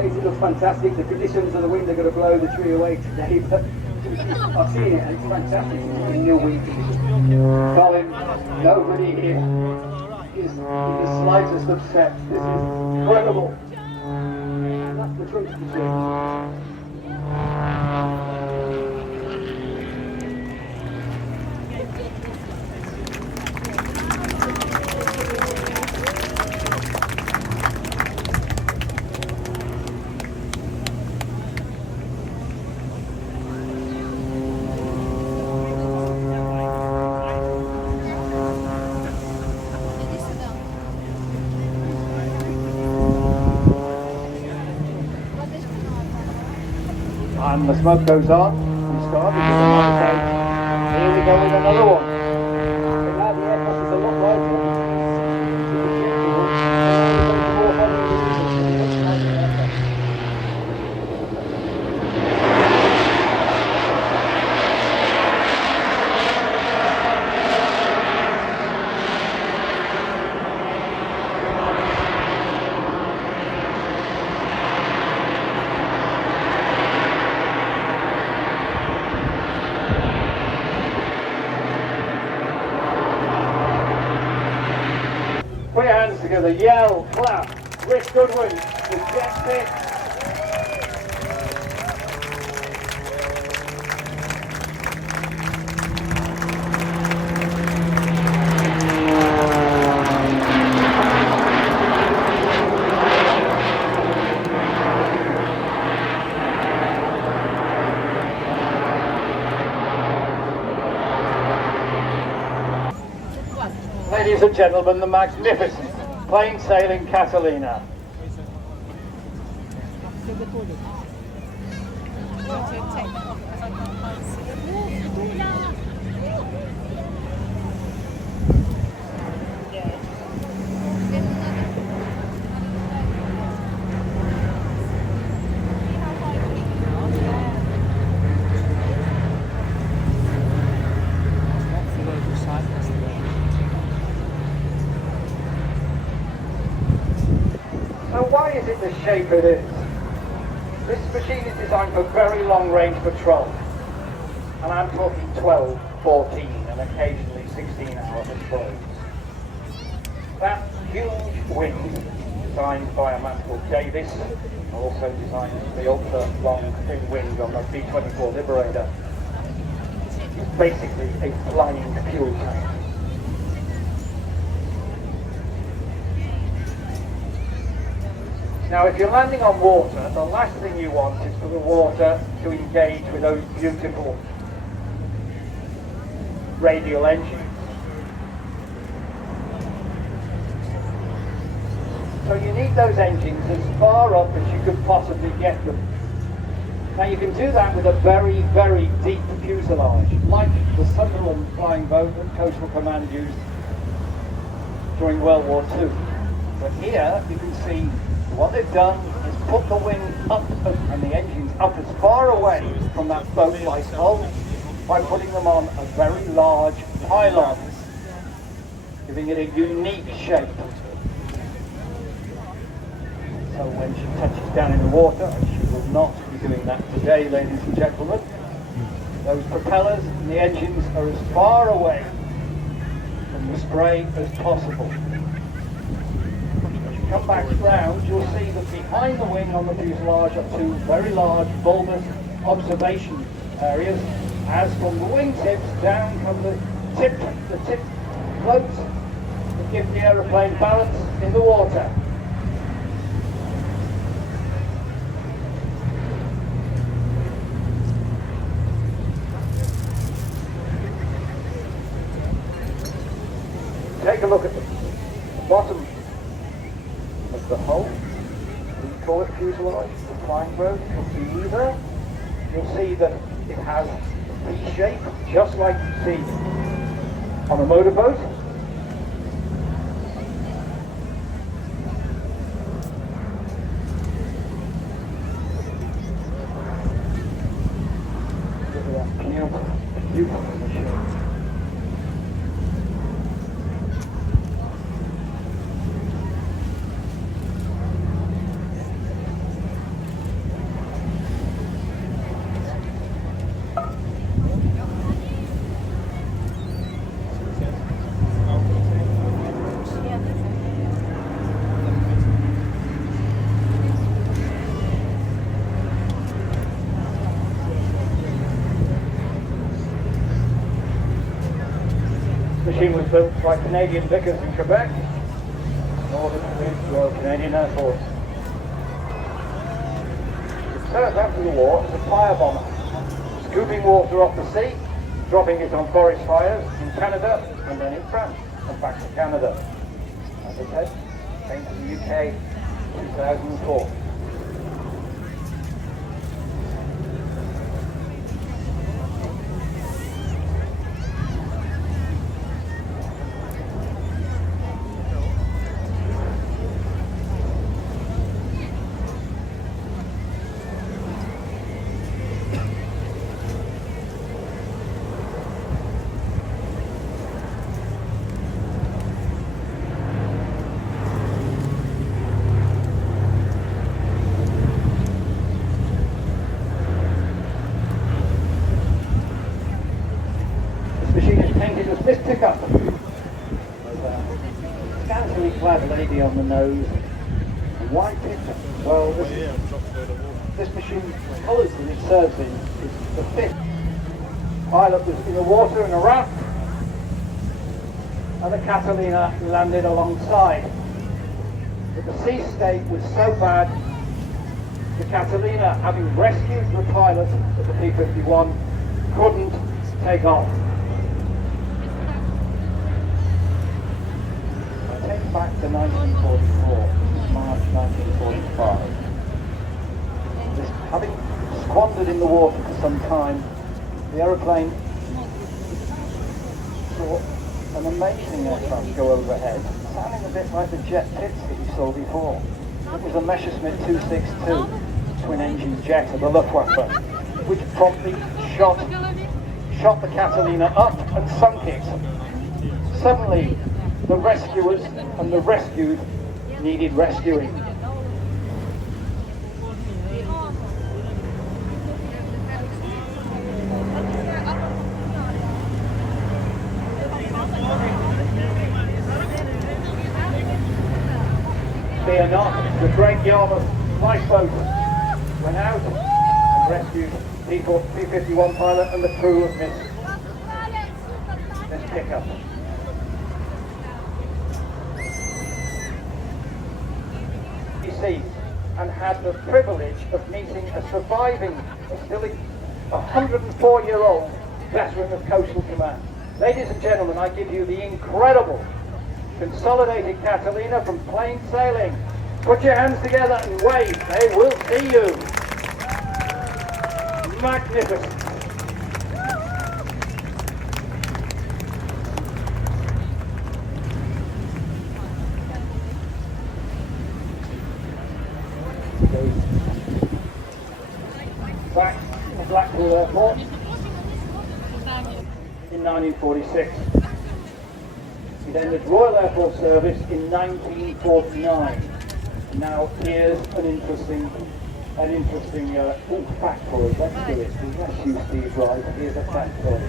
It looks fantastic. The conditions of the wind are going to blow the tree away today, but I've seen it and it's fantastic. It's in new wind conditions. Colin, nobody here is in the slightest upset. This is incredible. And that's the truth of the tree. And the smoke goes on, we start with another tank. Here we go with another one. So now the aircraft is a lot larger. Put your hands together, yell, clap, Rick Goodwin, the jet fit. Ladies and gentlemen, the magnificent plain sailing Catalina. So why is it the shape it is? This machine is designed for very long range patrol. And I'm talking 12, 14 and occasionally 16-hour patrols. That huge wing, designed by a man called Davis, also designed the ultra long thin wing on the B-24 Liberator, is basically a flying fuel tank. Now, if you're landing on water, the last thing you want is for the water to engage with those beautiful radial engines. So you need those engines as far up as you could possibly get them. Now you can do that with a very, very deep fuselage, like the Sunderland flying boat that Coastal Command used during World War II. But here you can see what they've done is put the wing up and the engines up as far away from that boat-like hull by putting them on a very large pylon, giving it a unique shape. So when she touches down in the water, and she will not be doing that today, ladies and gentlemen, those propellers and the engines are as far away from the spray as possible. As you come back round, you'll see that behind the wing on the fuselage are two very large bulbous observation areas, as from the wingtips down come the tip floats that give the aeroplane balance in the water. Take a look at the bottom of the hull. We call it fuselage, the flying road. You'll see either. You'll see that it has a V shape, just like you see on a motorboat. Look at that beautiful machine. The machine was built by Canadian Vickers in Quebec, in order to the Royal Canadian Air Force. It started after the war as a fire bomber, scooping water off the sea, dropping it on forest fires in Canada and then in France, and back to Canada. As I said, came to the UK in 2004. This pickup with a scantily clad lady on the nose. Why pickup? Well, this machine's colours that it serves in is the fifth. Pilot was in the water in a raft, and the Catalina landed alongside. But the sea state was so bad, the Catalina, having rescued the pilot of the P-51, couldn't take off. Back to 1944, March 1945. Having squandered in the water for some time, the aeroplane saw an amazing aircraft go overhead, sounding a bit like the jet pits that we saw before. It was a Messerschmitt 262 twin-engine jet of the Luftwaffe, which promptly shot the Catalina up and sunk it. Suddenly, the rescuers and the rescued needed rescuing. Fear not, the great Yarmouth lifeboat went out and rescued P-51 pilot and the crew of this pickup. And had the privilege of meeting a surviving, still 104-year-old veteran of Coastal Command. Ladies and gentlemen, I give you the incredible consolidated Catalina from plain sailing. Put your hands together and wave. They will see you. Magnificent. Back to Blackpool Airport. 1946. It ended Royal Air Force service in 1949. Now here's an interesting factoid. Let's do it. Bless you, Steve Wright. Here's a factoid.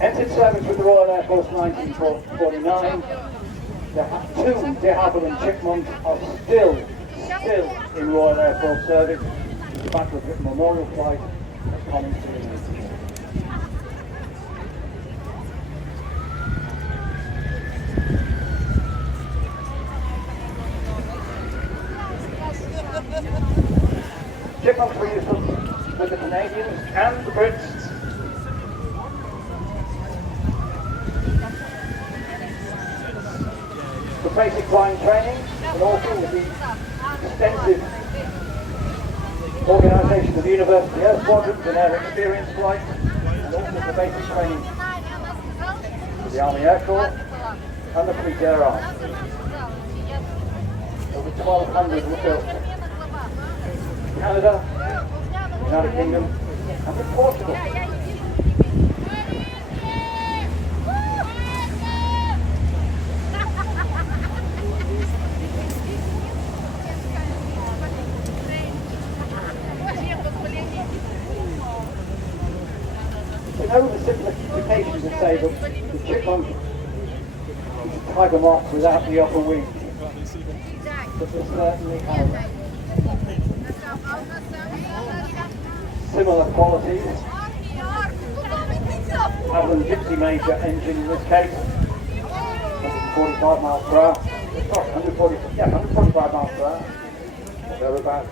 Entered service with the Royal Air Force 1949. Two de Havilland and Chipmunk are still in Royal Air Force service. The Battle of Britain Memorial Flight is coming to an end. Chipmunks were used with the Canadians and the Brits. For basic flying training, and also with the extensive organisation of university air squadrons and air experience flights, and also for basic training for the Army Air Corps and the Fleet Air Arm. Over 1,200 were built. Canada, United Kingdom, and in Portugal. It's an oversimplification to say that the Chipmunk is a tiger moth without the upper wing, but they certainly have similar qualities. Havilland Gypsy Major engine in this case, 145 miles per hour. Sorry, 145 miles per hour. Thereabouts.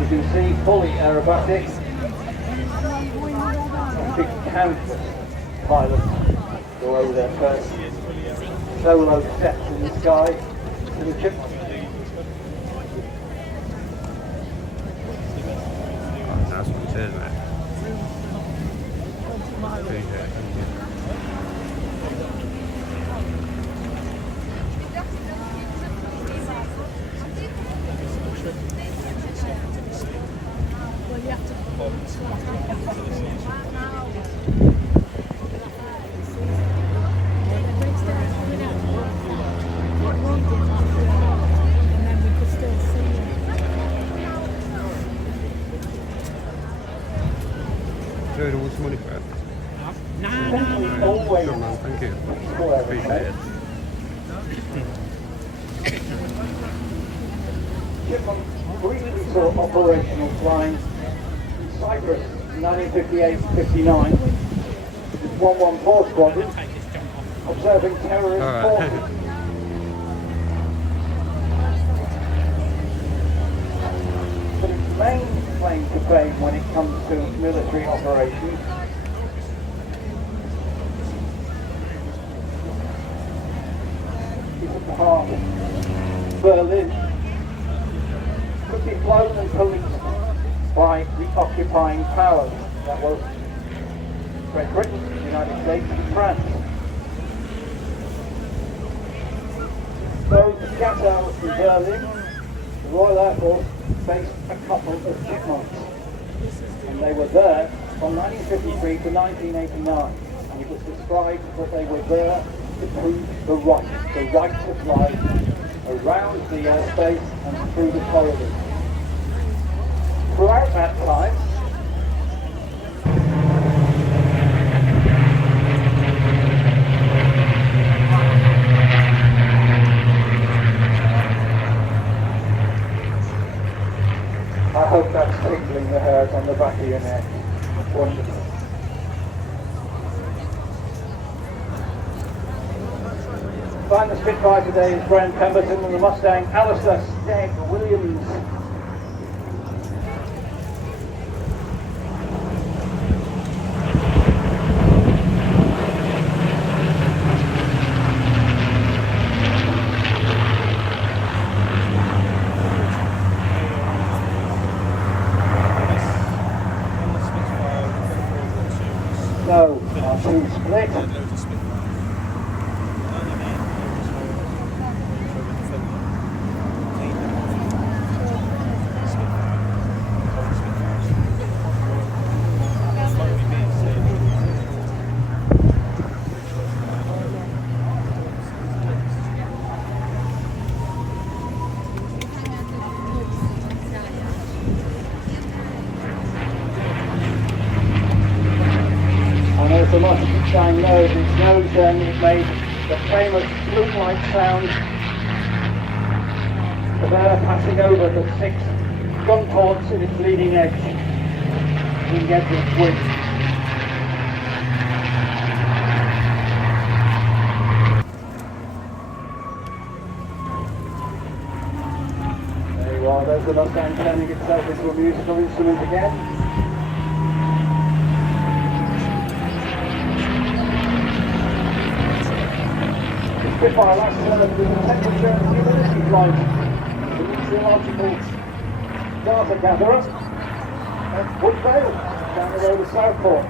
You can see fully aerobatics, big countless pilots go over their first solo steps in the sky to the Chipmunk. That's what it is, mate. Appreciate it, thank you. Good, all this money for it. Always. Good man, thank you. Appreciate it. Chipmunk briefly saw operational flying in Cyprus in 1958-59 with 114 Squadron observing terrorist forces. But its main claim to fame when it comes to military operations is a part of Berlin. Could be flown and policed by the occupying powers. That was Great Britain, the United States and France. So Gatow in Berlin, the Royal Air Force faced a couple of Chipmunks. And they were there from 1953 to 1989. And it was described that they were there to prove the right to fly around the airspace and through the corridors. Throughout that time, I hope that's tickling the hairs on the back of your neck. Wonderful. Flying the Spitfire today is Graham Pemberton and the Mustang Alistair Stagg Williams. below are two split. So much of the shine nose, its nose it made the famous flute-like sound of air passing over the 6 gun ports at its leading edge in Gedrick's wind. There you are, there's the Mustang turning itself into a musical instrument again. Spitfire last served with a temperature and humidity flight, the meteorological data gatherer at Woodvale, down the road of Southport.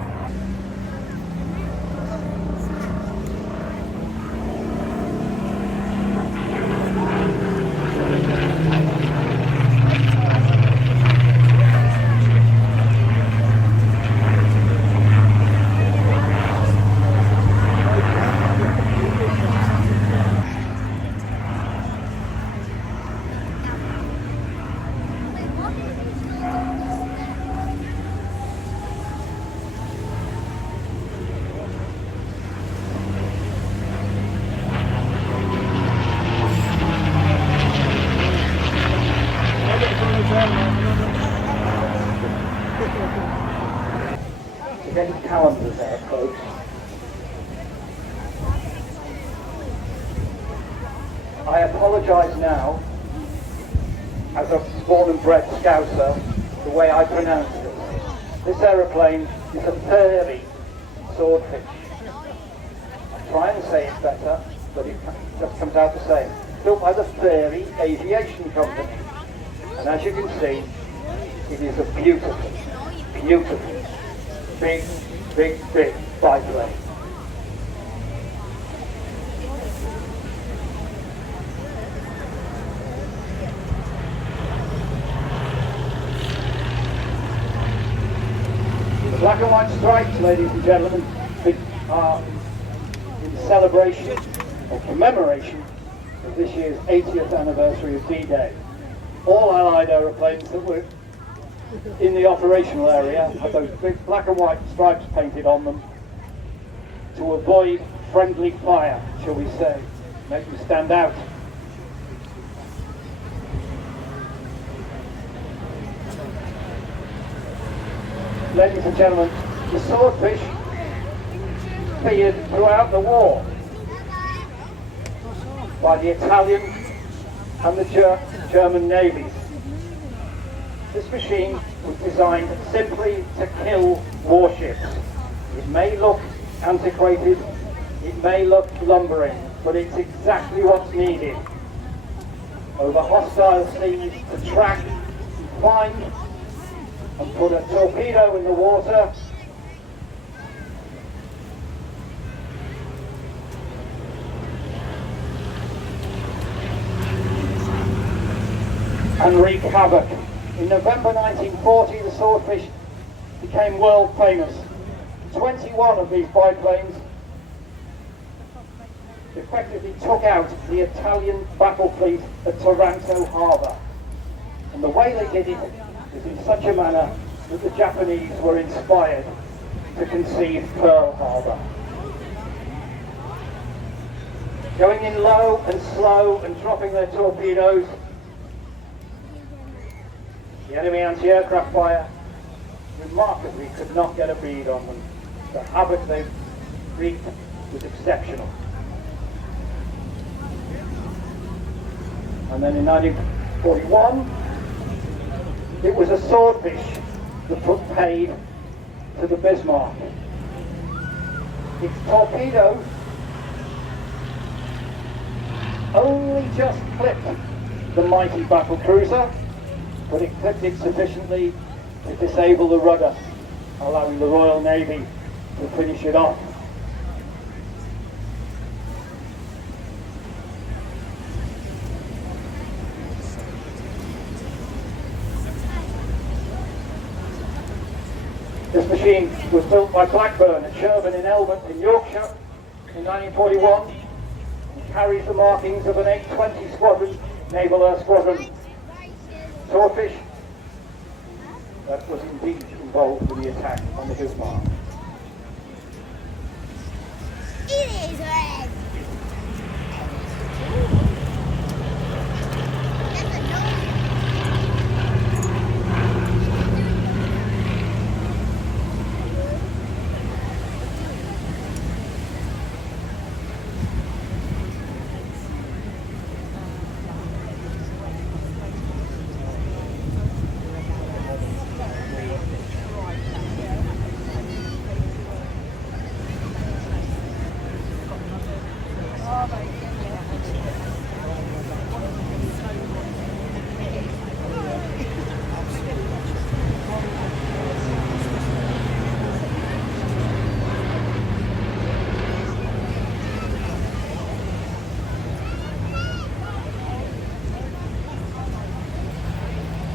Getting calendars out, folks. I apologise now, as a born and bred Scouser, the way I pronounce this. This aeroplane is a fairy Swordfish. I try and say it better, but it just comes out the same. Built by the Fairy Aviation Company. And as you can see, it is a beautiful, beautiful, big biplane. The black and white stripes, ladies and gentlemen, are in celebration or commemoration of this year's 80th anniversary of D-Day. All Allied aeroplanes that were in the operational area had those big black and white stripes painted on them to avoid friendly fire, shall we say, make them stand out. Ladies and gentlemen, the Swordfish appeared throughout the war by the Italian and the German navies. This machine was designed simply to kill warships. It may look antiquated, it may look lumbering, but it's exactly what's needed over hostile seas to track, find, and put a torpedo in the water and wreak havoc. In November 1940, the Swordfish became world famous. 21 of these biplanes effectively took out the Italian battle fleet at Taranto harbour. And the way they did it was in such a manner that the Japanese were inspired to conceive Pearl Harbor. Going in low and slow and dropping their torpedoes, the enemy anti-aircraft fire remarkably could not get a bead on them. The havoc they wreaked was exceptional. And then in 1941, it was a Swordfish that put paid to the Bismarck. Its torpedoes only just clipped the mighty battle cruiser, but it clipped it sufficiently to disable the rudder, allowing the Royal Navy to finish it off. This machine was built by Blackburn at Sherburn in Elbert in Yorkshire in 1941 and carries the markings of an 820 Squadron, Naval Air Squadron. Swordfish that was indeed involved in the attack on the Bismarck. It is red.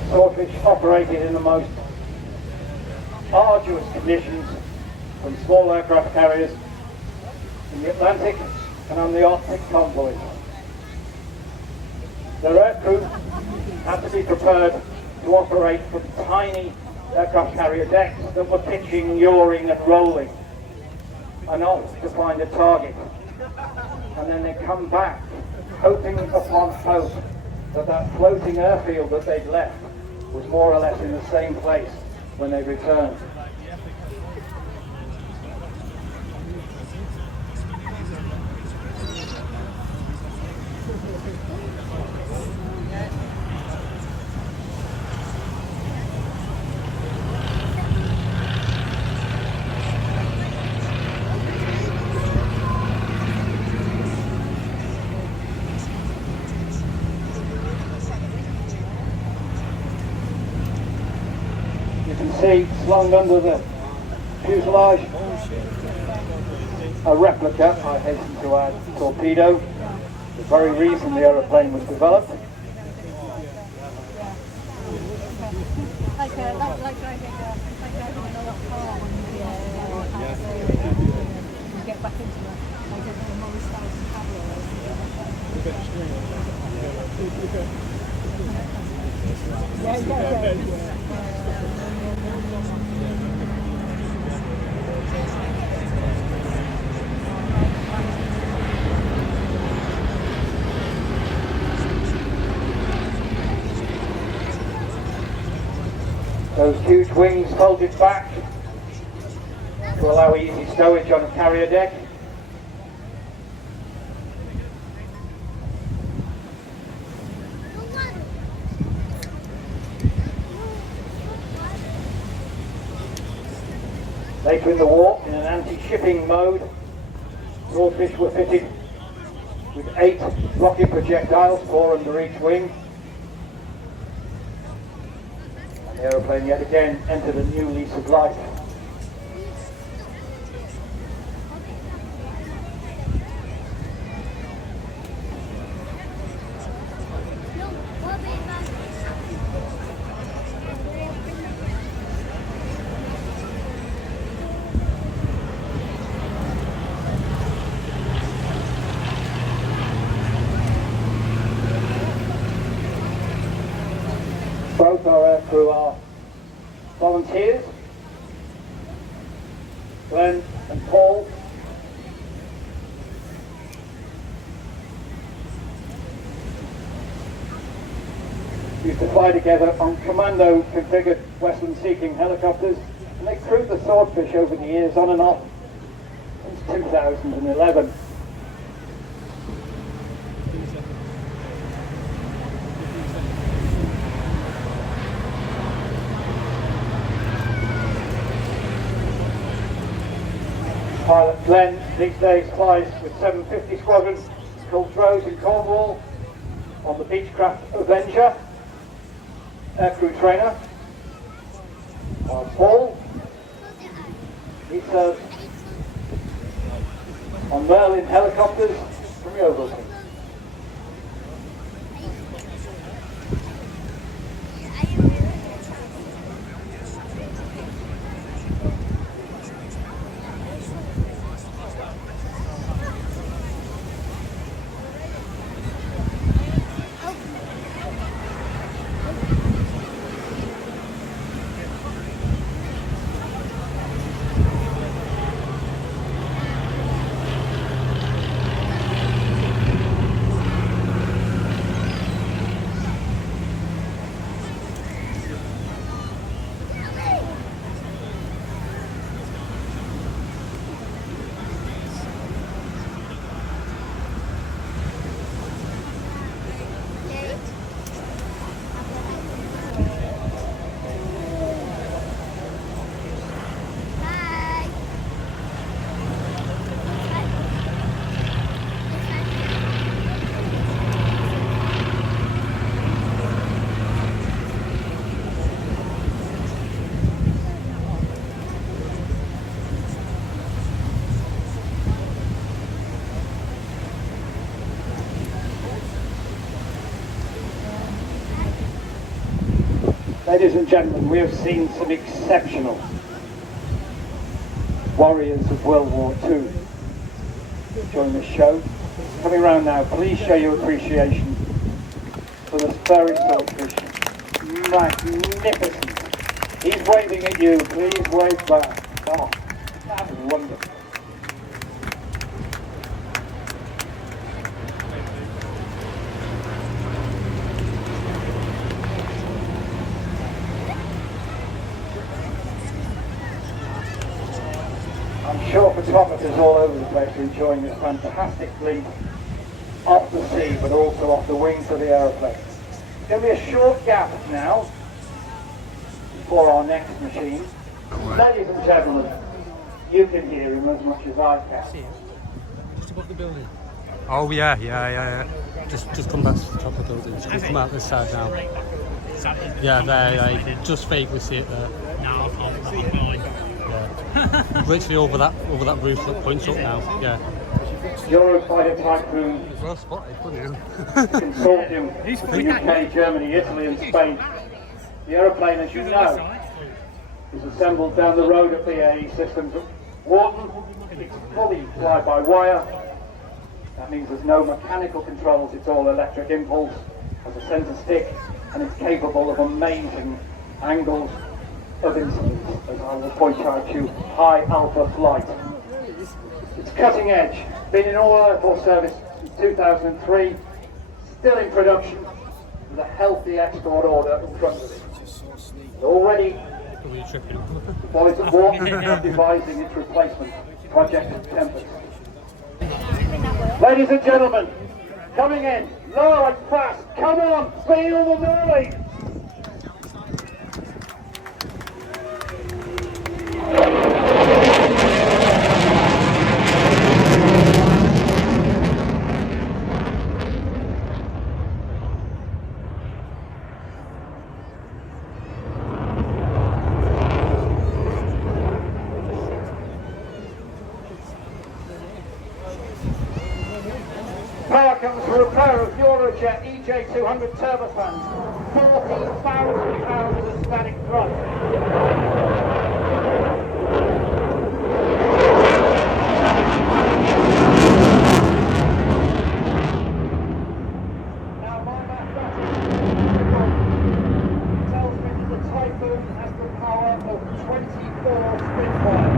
Swordfish operated in the most arduous conditions from small aircraft carriers in the Atlantic and on the Arctic convoys. Their aircrew had to be prepared to operate from tiny aircraft carrier decks that were pitching, yawing and rolling, and off to find a target. And then they come back, hoping upon hope that that floating airfield that they'd left was more or less in the same place when they returned. See, slung under the fuselage, a replica, I hasten to add, torpedo, the very reason the aeroplane was developed. Like driving another car when you get back into it. Like a Morris Thousand Tableau. Those huge wings folded back to allow easy stowage on a carrier deck. Later in the war, in an anti-shipping mode, Swordfish were fitted with 8 rocket projectiles, 4 under each wing. And the aeroplane yet again entered a new lease of life. Both our aircrew are volunteers, Glenn and Paul. Used to fly together on commando configured Westland Sea King helicopters, and they crewed the Swordfish over the years on and off since 2011. Pilot Glenn these days flies with 750 Squadron, Cultros in Cornwall, on the Beechcraft Avenger, aircrew trainer. Paul, he serves on Merlin helicopters from Eurofighter. Ladies and gentlemen, we have seen some exceptional warriors of World War II during the show. Coming around now, please show your appreciation for the furry Swordfish. Magnificent. He's waving at you, please wave back. Oh, that's wonderful. I'm sure photographers all over the place are enjoying this fantastic fleet off the sea, but also off the wings of the aeroplane. There'll be a short gap now before our next machine. Ladies and gentlemen, you can hear him as much as I can. Just above the building. Oh yeah. Just come back to the top of the building. Just come out this side now. Yeah, there. You can just vaguely see it there. No, I'm Literally over that roof that points up now. Yeah. Eurofighter Typhoon Well spotted, wasn't consortium for UK, Germany, Italy and Spain. The aeroplane, as you know, is assembled down the road at BAE Systems at Wharton. It's fully fly-by-wire. That means there's no mechanical controls, it's all electric impulse, has a centre stick, and it's capable of amazing angles of incidence, as I will point out to you, high alpha flight. It's cutting edge, been in all Air Force service since 2003, still in production, with a healthy export order in front of it. Already, the boys at Wharton are devising its replacement, Project Tempest. Ladies and gentlemen, coming in, low and fast, come on, feel the noise! Power comes from a pair of Eurojet EJ200 turbofans, 40,000 pounds of static thrust. Now my mathematics tells me that the Typhoon has the power of 24 Spitfires.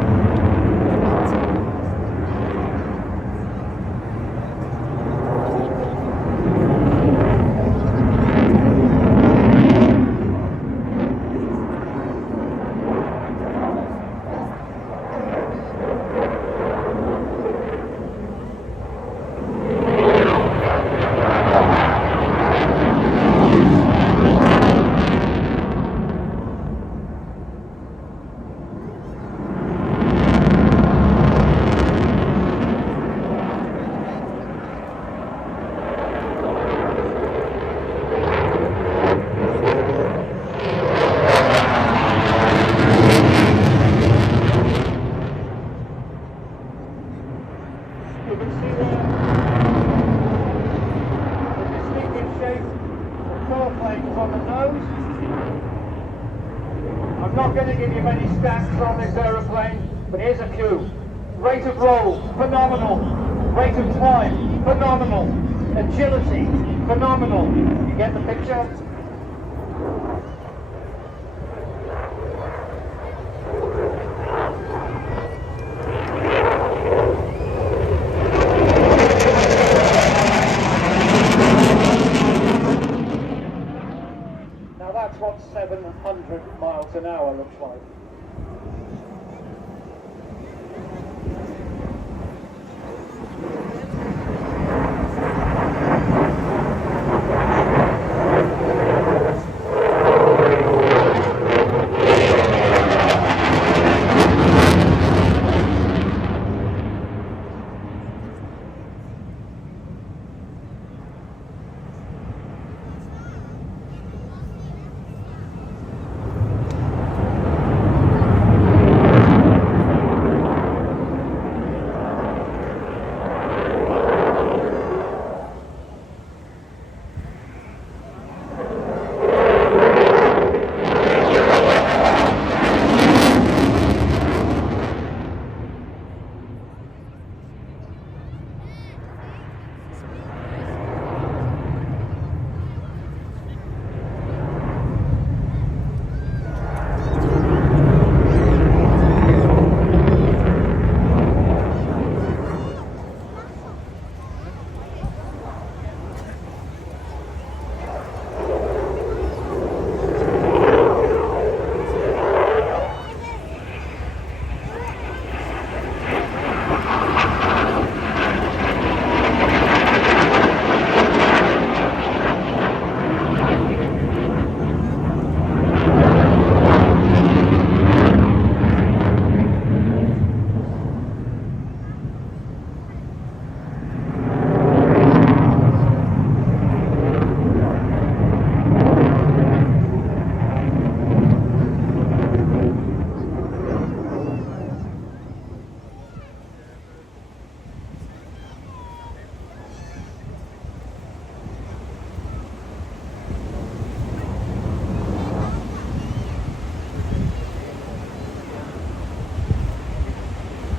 many stats on this aeroplane, but here's a few. Rate of roll, phenomenal. Rate of climb, phenomenal. Agility, phenomenal. You get the picture? Now that's what 700 miles an hour looks like.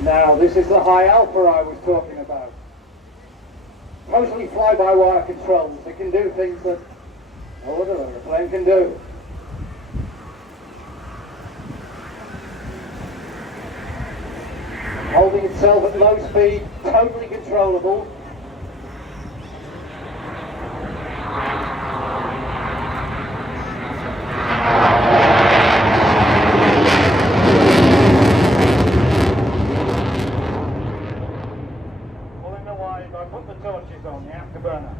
Now, this is the high alpha I was talking about. Mostly fly-by-wire controls. It can do things that no other aeroplane can do. Holding itself at low speed, totally controllable. Put the torches on the afterburner.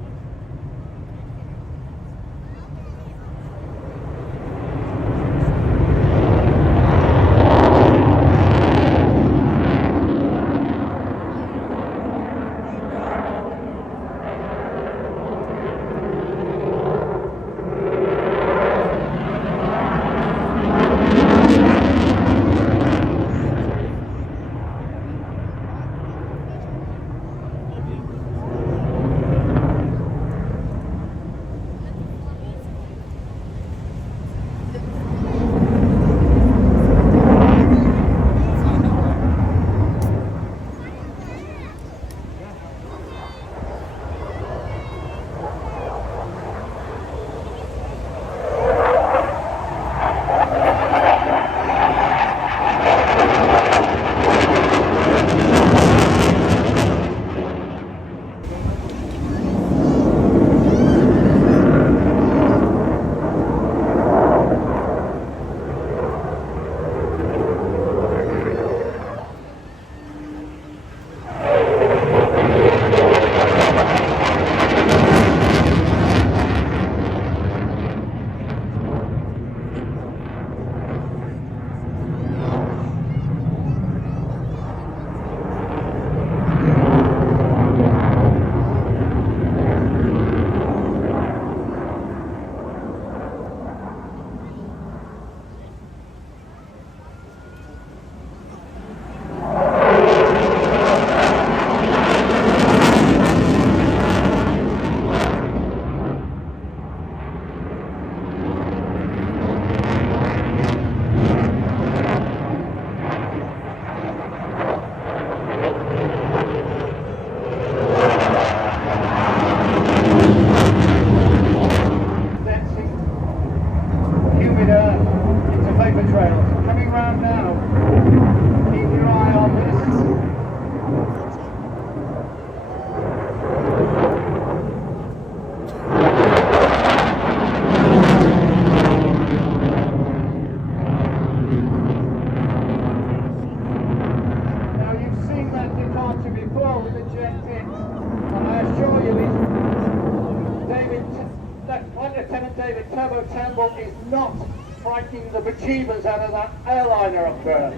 Turbo Tamble is not frightening the bejeebers out of that airliner up there.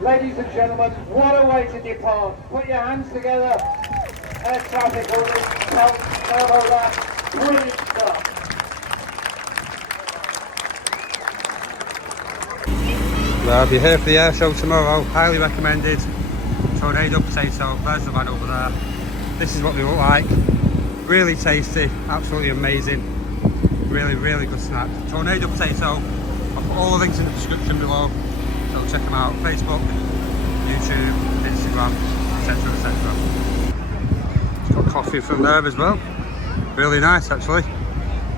Ladies and gentlemen, what a way to depart. Put your hands together. Air traffic orders, turbo that. Brilliant stuff. Well, if you're here for the air show tomorrow, highly recommended. Tornado potato, there's the man over there. This is what they look like. Really tasty, absolutely amazing. Really, really good snack. Tornado potato. I'll put all the links in the description below. So check them out. Facebook, YouTube, Instagram, etc, etc. It's got coffee from there as well. Really nice actually.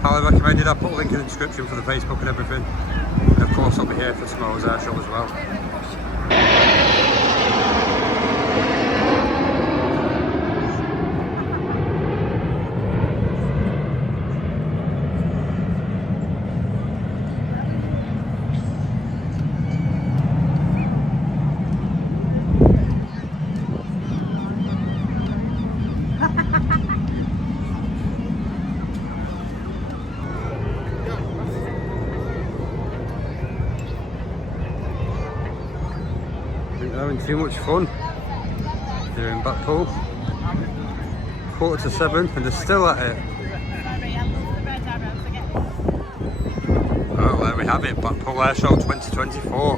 Highly recommended. I'll put a link in the description for the Facebook and everything. And of course I'll be here for tomorrow's air show as well. Having too much fun. They're in Blackpool. 6:45 and they're still at it. Well, there we have it, Blackpool Airshow 2024.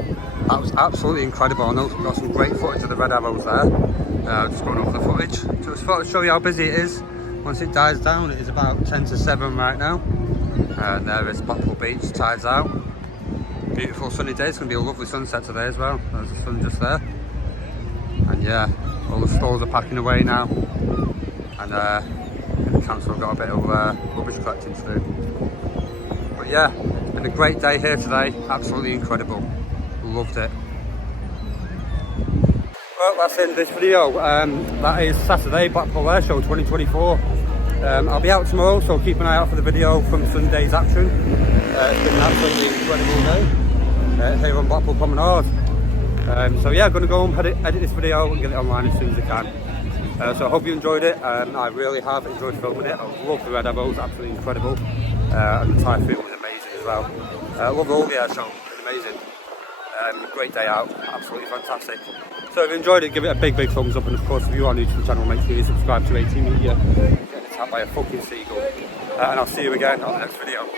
That was absolutely incredible. I know we've got some great footage of the red arrows there. Just going over the footage. Just thought to show you how busy it is. Once it dies down, it is about 10 to 7 right now. And there is Blackpool Beach, tides out. Beautiful sunny day. It's going to be a lovely sunset today as well. There's the sun just there. And yeah, all the stores are packing away now. And the council have got a bit of rubbish collecting to do. But yeah, it's been a great day here today. Absolutely incredible. Loved it. Well, that's the end of this video. That is Saturday, Blackpool Airshow 2024. I'll be out tomorrow, so keep an eye out for the video from Sunday's action. It's been an absolutely incredible day here on Blackpool Promenade. So yeah, I'm going to go and edit this video and get it online as soon as I can. So I hope you enjoyed it. I really have enjoyed filming it. I love the red arrows, absolutely incredible. And the Typhoon was amazing as well. I love all the air show, it was amazing. Great day out, absolutely fantastic. So if you enjoyed it, give it a big thumbs up, and of course if you are new to the channel, make sure you subscribe to AT Media. Getting attacked by a fucking seagull. And I'll see you again on the next video.